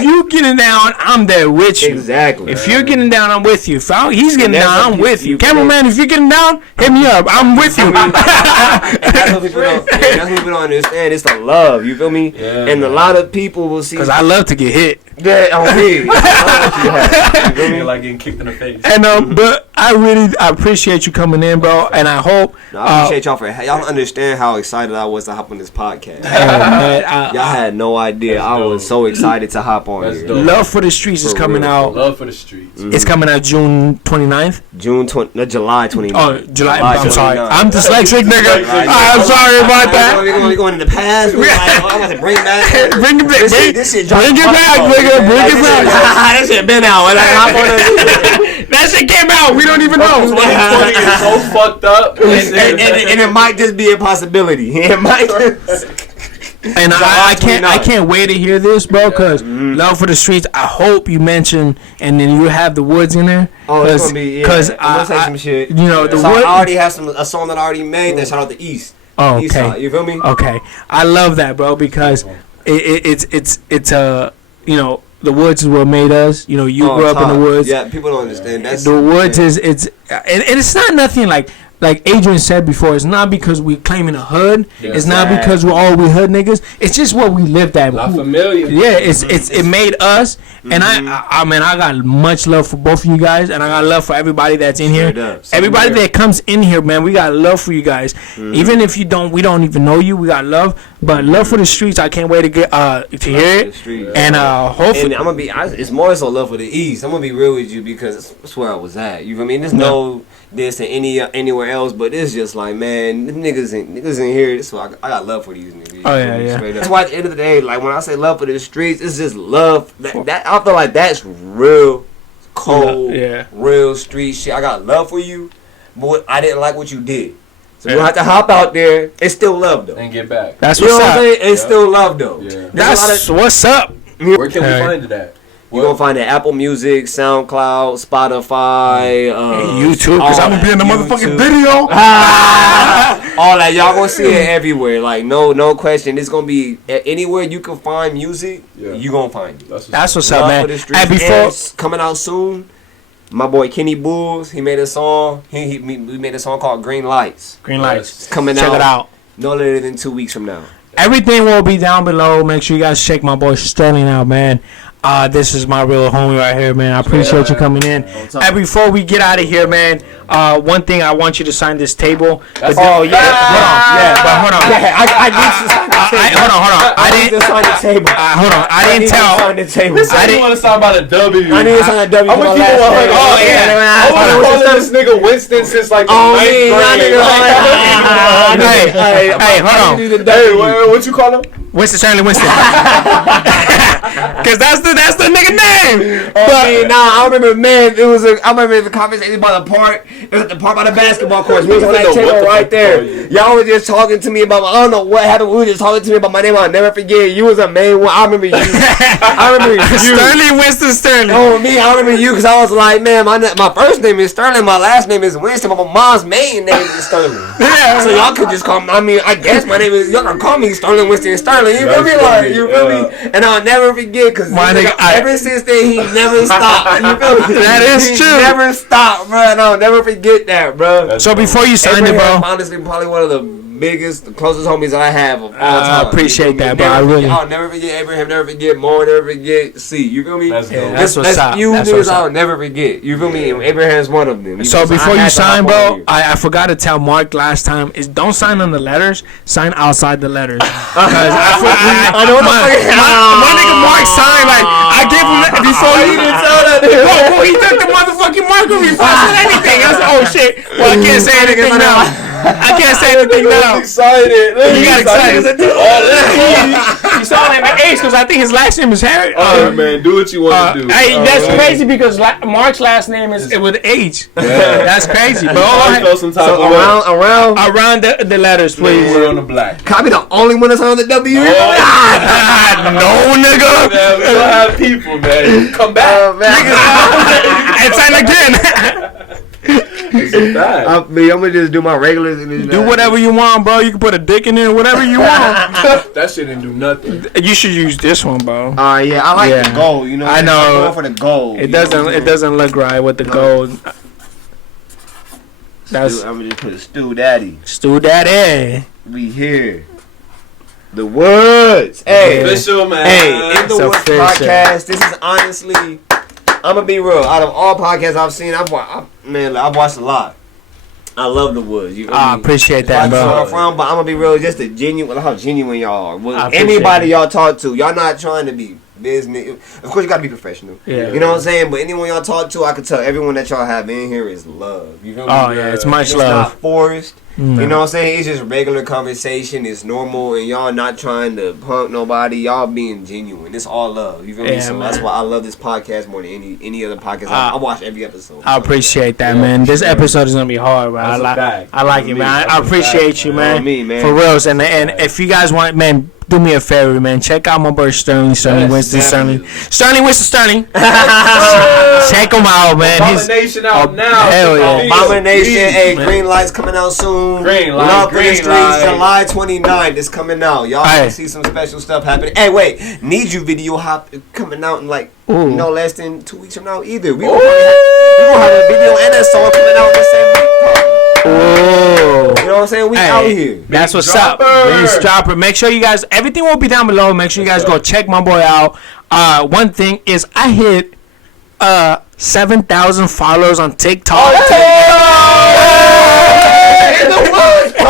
you getting down, I'm there with you. Exactly. If you're getting down, I'm with you. If he's getting down, I'm with you. Cameraman, if you're getting down, hit me up. I'm with you. That's what people don't understand. It's the love. You feel me? Yeah, and a lot of people will see. Because I love to get hit. Yeah, on me. You feel me? Like getting kicked in the face. And but I appreciate you coming in, bro. And I hope. I appreciate y'all y'all don't understand how excited I was to hop on this podcast. Y'all had no idea. I was so excited to hop on here. Dope. Love for the Streets is coming out. Love for the Streets. It's coming out June 29th. July 29th. Oh, July. I'm sorry. I'm dyslexic, nigga. I'm sorry about that. We're going in the past. I'm going to bring it back. Bring it back. Bring it back, nigga. Bring it back. That shit been out. That shit came out. We don't even know. It's so fucked up. And it might just be a possibility. It might. And I can't wait to hear this, bro. Cause Love for the Streets. I hope you mention, and then you have the Woods in there. Oh, it's gonna be. Yeah. Cause I'm gonna say some shit. The Woods. I already have a song that I already made. That shout out to East. Oh, okay. East, you feel me? Okay, I love that, bro. Because it's the Woods is what made us. You grew up in the Woods. Yeah, people don't understand. That's the Woods is and it's not nothing like. like Adrian said before, it's not because we claiming a hood. Yeah, it's not because we hood niggas. It's just what we lived at. La Familia. Yeah, it made us. And I mean, I got much love for both of you guys, and I got love for everybody that's in here. Everybody that comes in here, man, we got love for you guys. Even if we don't even know you, we got love. But love for the streets. I can't wait to get to hear it. And hopefully, and I'm gonna be. It's more so love for the East. I'm gonna be real with you because that's where I was at. You know what I mean? There's no this and anywhere else, but it's just like, man, them niggas in here. This why I got love for these niggas. Oh yeah. That's why at the end of the day, like when I say love for the streets, it's just love. That I feel like that's real cold, real street shit. I got love for you, but I didn't like what you did. So you don't have to hop out there. It's still love though. And get back. That's you know what's what up. I'm saying? It's still love though. Yeah. That's what's up. Where can we find it at? You're going to find it Apple Music, SoundCloud, Spotify, YouTube, because I'm going to be in the motherfucking video. All that. Y'all going to see it everywhere. Like, no question. It's going to be anywhere you can find music, you going to find it. That's what's up, man. And before coming out soon, my boy Kenny Bulls, he made a song. We made a song called Green Lights. Green Lights. It's coming out. Check it out. No later than 2 weeks from now. Everything will be down below. Make sure you guys check my boy Sterling out, man. This is my real homie right here, man. I appreciate you coming in. And before we get out of here, man, one thing I want you to sign this table. Hold on. I need to sign the table. Hold on. I didn't sign the table. Hold on. I didn't tell. I didn't want to sign about a W. I need to sign a W. I'm gonna keep it 100. Oh yeah. I was calling this nigga Winston since like the 9th grade. Hey, hold on. Hey, what you call him? Winston Sterling Winston. Cause that's the nigga name. I remember, man. I remember the conversation by the park. It was at the park by the basketball courts. We was on that table right there. Y'all was just talking to me about. I don't know what happened. We were just talking to me about my name. I'll never forget. You was a main one. I remember you. Sterling Winston Sterling. Oh me, I remember you because I was like, man, my first name is Sterling. My last name is Winston. But my mom's main name is Sterling. So y'all could just call me. I mean, I guess my name is. Y'all can call me Sterling Winston Sterling. You feel me? Like, you feel me? And I'll never forget because ever since then he never stopped. You feel me? That is true. He never stopped, bro. And I'll never forget that, bro. So before you sign it, bro. Honestly, probably one of the the closest homies I have of all time. I appreciate that, bro. I'll never forget Abraham, never forget Mo, never forget C. You feel me? That's what's up. Few niggas I'll never forget. You feel me? And Abraham's one of them. So before you sign, bro, I forgot to tell Mark last time is don't sign on the letters, sign outside the letters. Because I know my nigga Mark signed like I gave him before he didn't tell that. Bro, he took the motherfucking marker before I said anything. I said, oh shit. Well, I can't say anything now. I can't say anything now. Excited. He got excited. He saw him at Ace because I think his last name is Harry. Oh man, do what you want to do. Hey, that's crazy because Mark's last name is with H. Yeah. That's crazy, bro. Around the letters, please. We're on the black. Can I be the only one that's on the W? No, nigga. Man, we don't have people, man. Come back. And sign again. I'm gonna just do my regulars and do whatever you want, bro. You can put a dick in there, whatever you want. That shit didn't do nothing. You should use this one, bro. Yeah, I like the gold. You know, I know. I'm going for the gold. It doesn't look right with the gold. I'm gonna just put a Stu Daddy. Stu Daddy. We here. The Woods. Hey, official, man. Hey, in the Woods podcast. This is honestly. I'm gonna be real. Out of all podcasts I've seen, I've watched a lot. I love the Woods. I appreciate that, bro. I'm from, but I'm gonna be real. Just how genuine y'all are. Anybody y'all talk to, y'all not trying to be business. Of course, you gotta be professional. Yeah. You know what I'm saying? But anyone y'all talk to, I can tell everyone that y'all have in here is love. You feel me? Oh yeah, it's much love. It's not forced. Mm-hmm. You know what I'm saying? It's just regular conversation. It's normal, and y'all not trying to punk nobody. Y'all being genuine. It's all love. You feel me? So man. That's why I love this podcast more than any other podcast. I watch every episode. I appreciate that, man. This episode is gonna be hard, bro. I like it, man. I appreciate you, man. For reals, and if you guys want, man. Do me a favor, man. Check out my boy Sterling Winston Sterling. Sterling Winston Sterling. Check him out, man. Abomination out now. Hell yeah. Abomination. Hey, Green Lights coming out soon. Green Light. Love for the Streets, July 29th. It's coming out. Y'all can see some special stuff happening. Hey, wait. Need You video coming out in like less than 2 weeks from now either. We gonna have a video and a song coming out in the same week. You know what I'm saying? We out here. That's what's up. Vince Dropper. Make sure you guys, everything will be down below. Make sure you guys go check my boy out. One thing is I hit 7,000 followers on TikTok. In the woods, no.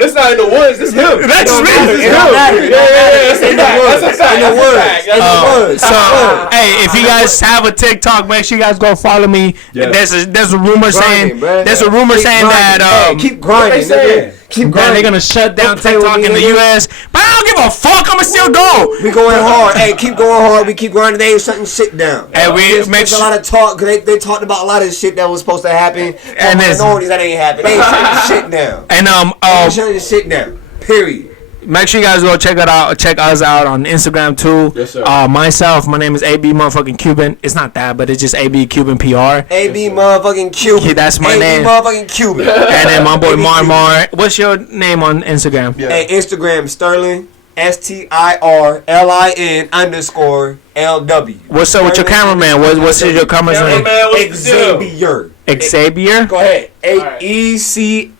That's not in the woods. This is him. That's me. That's a fact. So, hey, if you guys have a TikTok, make sure you guys go follow me. There's a rumor saying that keep grinding. Keep grinding. They're gonna shut down TikTok in the US, but I don't give a fuck. I'ma still go. We going hard. Hey, keep going hard. We keep grinding. They ain't shutting shit down. And there's a lot of talk. Cause they talked about a lot of shit that was supposed to happen. And minorities that ain't happening. They ain't shutting shit down. And ain't shutting shit down. Period. Make sure you guys go check it out. Check us out on Instagram too. Yes, sir. My name is AB motherfucking Cuban. It's not that, but it's just AB Cuban PR. AB motherfucking Cuban. Yeah, that's my name. AB motherfucking Cuban. And then my boy Marmar. What's your name on Instagram? Yeah. Hey, Instagram Sterling STIRLIN_LW. What's up with your cameraman? What's your cameraman's name? Xavier. Go ahead. ECKSABIER.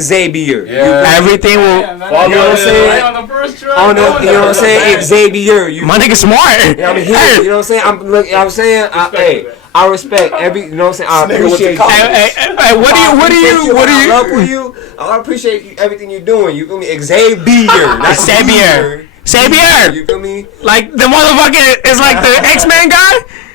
Xavier. Yeah. Everything will. You know what I'm saying? On the first try. You know what I'm saying? Xavier. My nigga smart. Yeah, I'm here. You know what I'm saying? I respect every. You know what I'm saying? I appreciate you. Hey, what do you? I appreciate everything you're doing. You feel me? Xavier. Xavier. You feel me? Like the motherfucker is like the X-Men guy.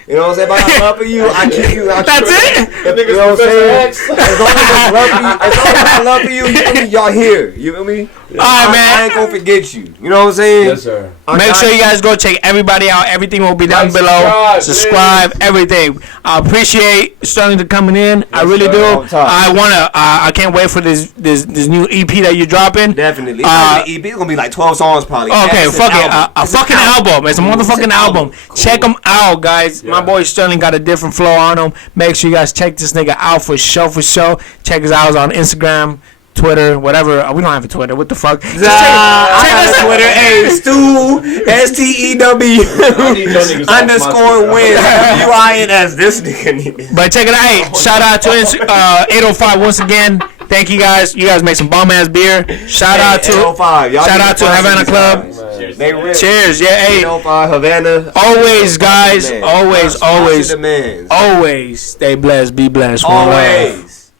You know what I'm saying? If I love you, I keep you. That's it? You know what I'm saying? As long as I love you, you feel me? Y'all here. You feel me? Alright, man. I ain't gonna forget you. You know what I'm saying? Yes, sir. Make sure you guys go check everybody out. Everything will be down below. Subscribe, everything. I appreciate Sterling coming in. I really do. I can't wait for this new EP that you're dropping. Definitely. EP is gonna be like 12 songs probably. Okay, fuck it. A fucking album. It's a motherfucking album. Cool. Check them out, guys. Yeah. My boy Sterling got a different flow on him. Make sure you guys check this nigga out for sure. Check us out on Instagram, Twitter, whatever. We don't have a Twitter. What the fuck? Check us on Twitter. Hey, Stu STEW _wins WINS. This nigga. But check it out. Hey, shout out to 805 once again. Thank you guys. You guys make some bomb ass beer. Shout out to Havana Club. Cheers. Yeah. Hey. 805 Havana. Always, guys. Always. Stay blessed. Be blessed. Always.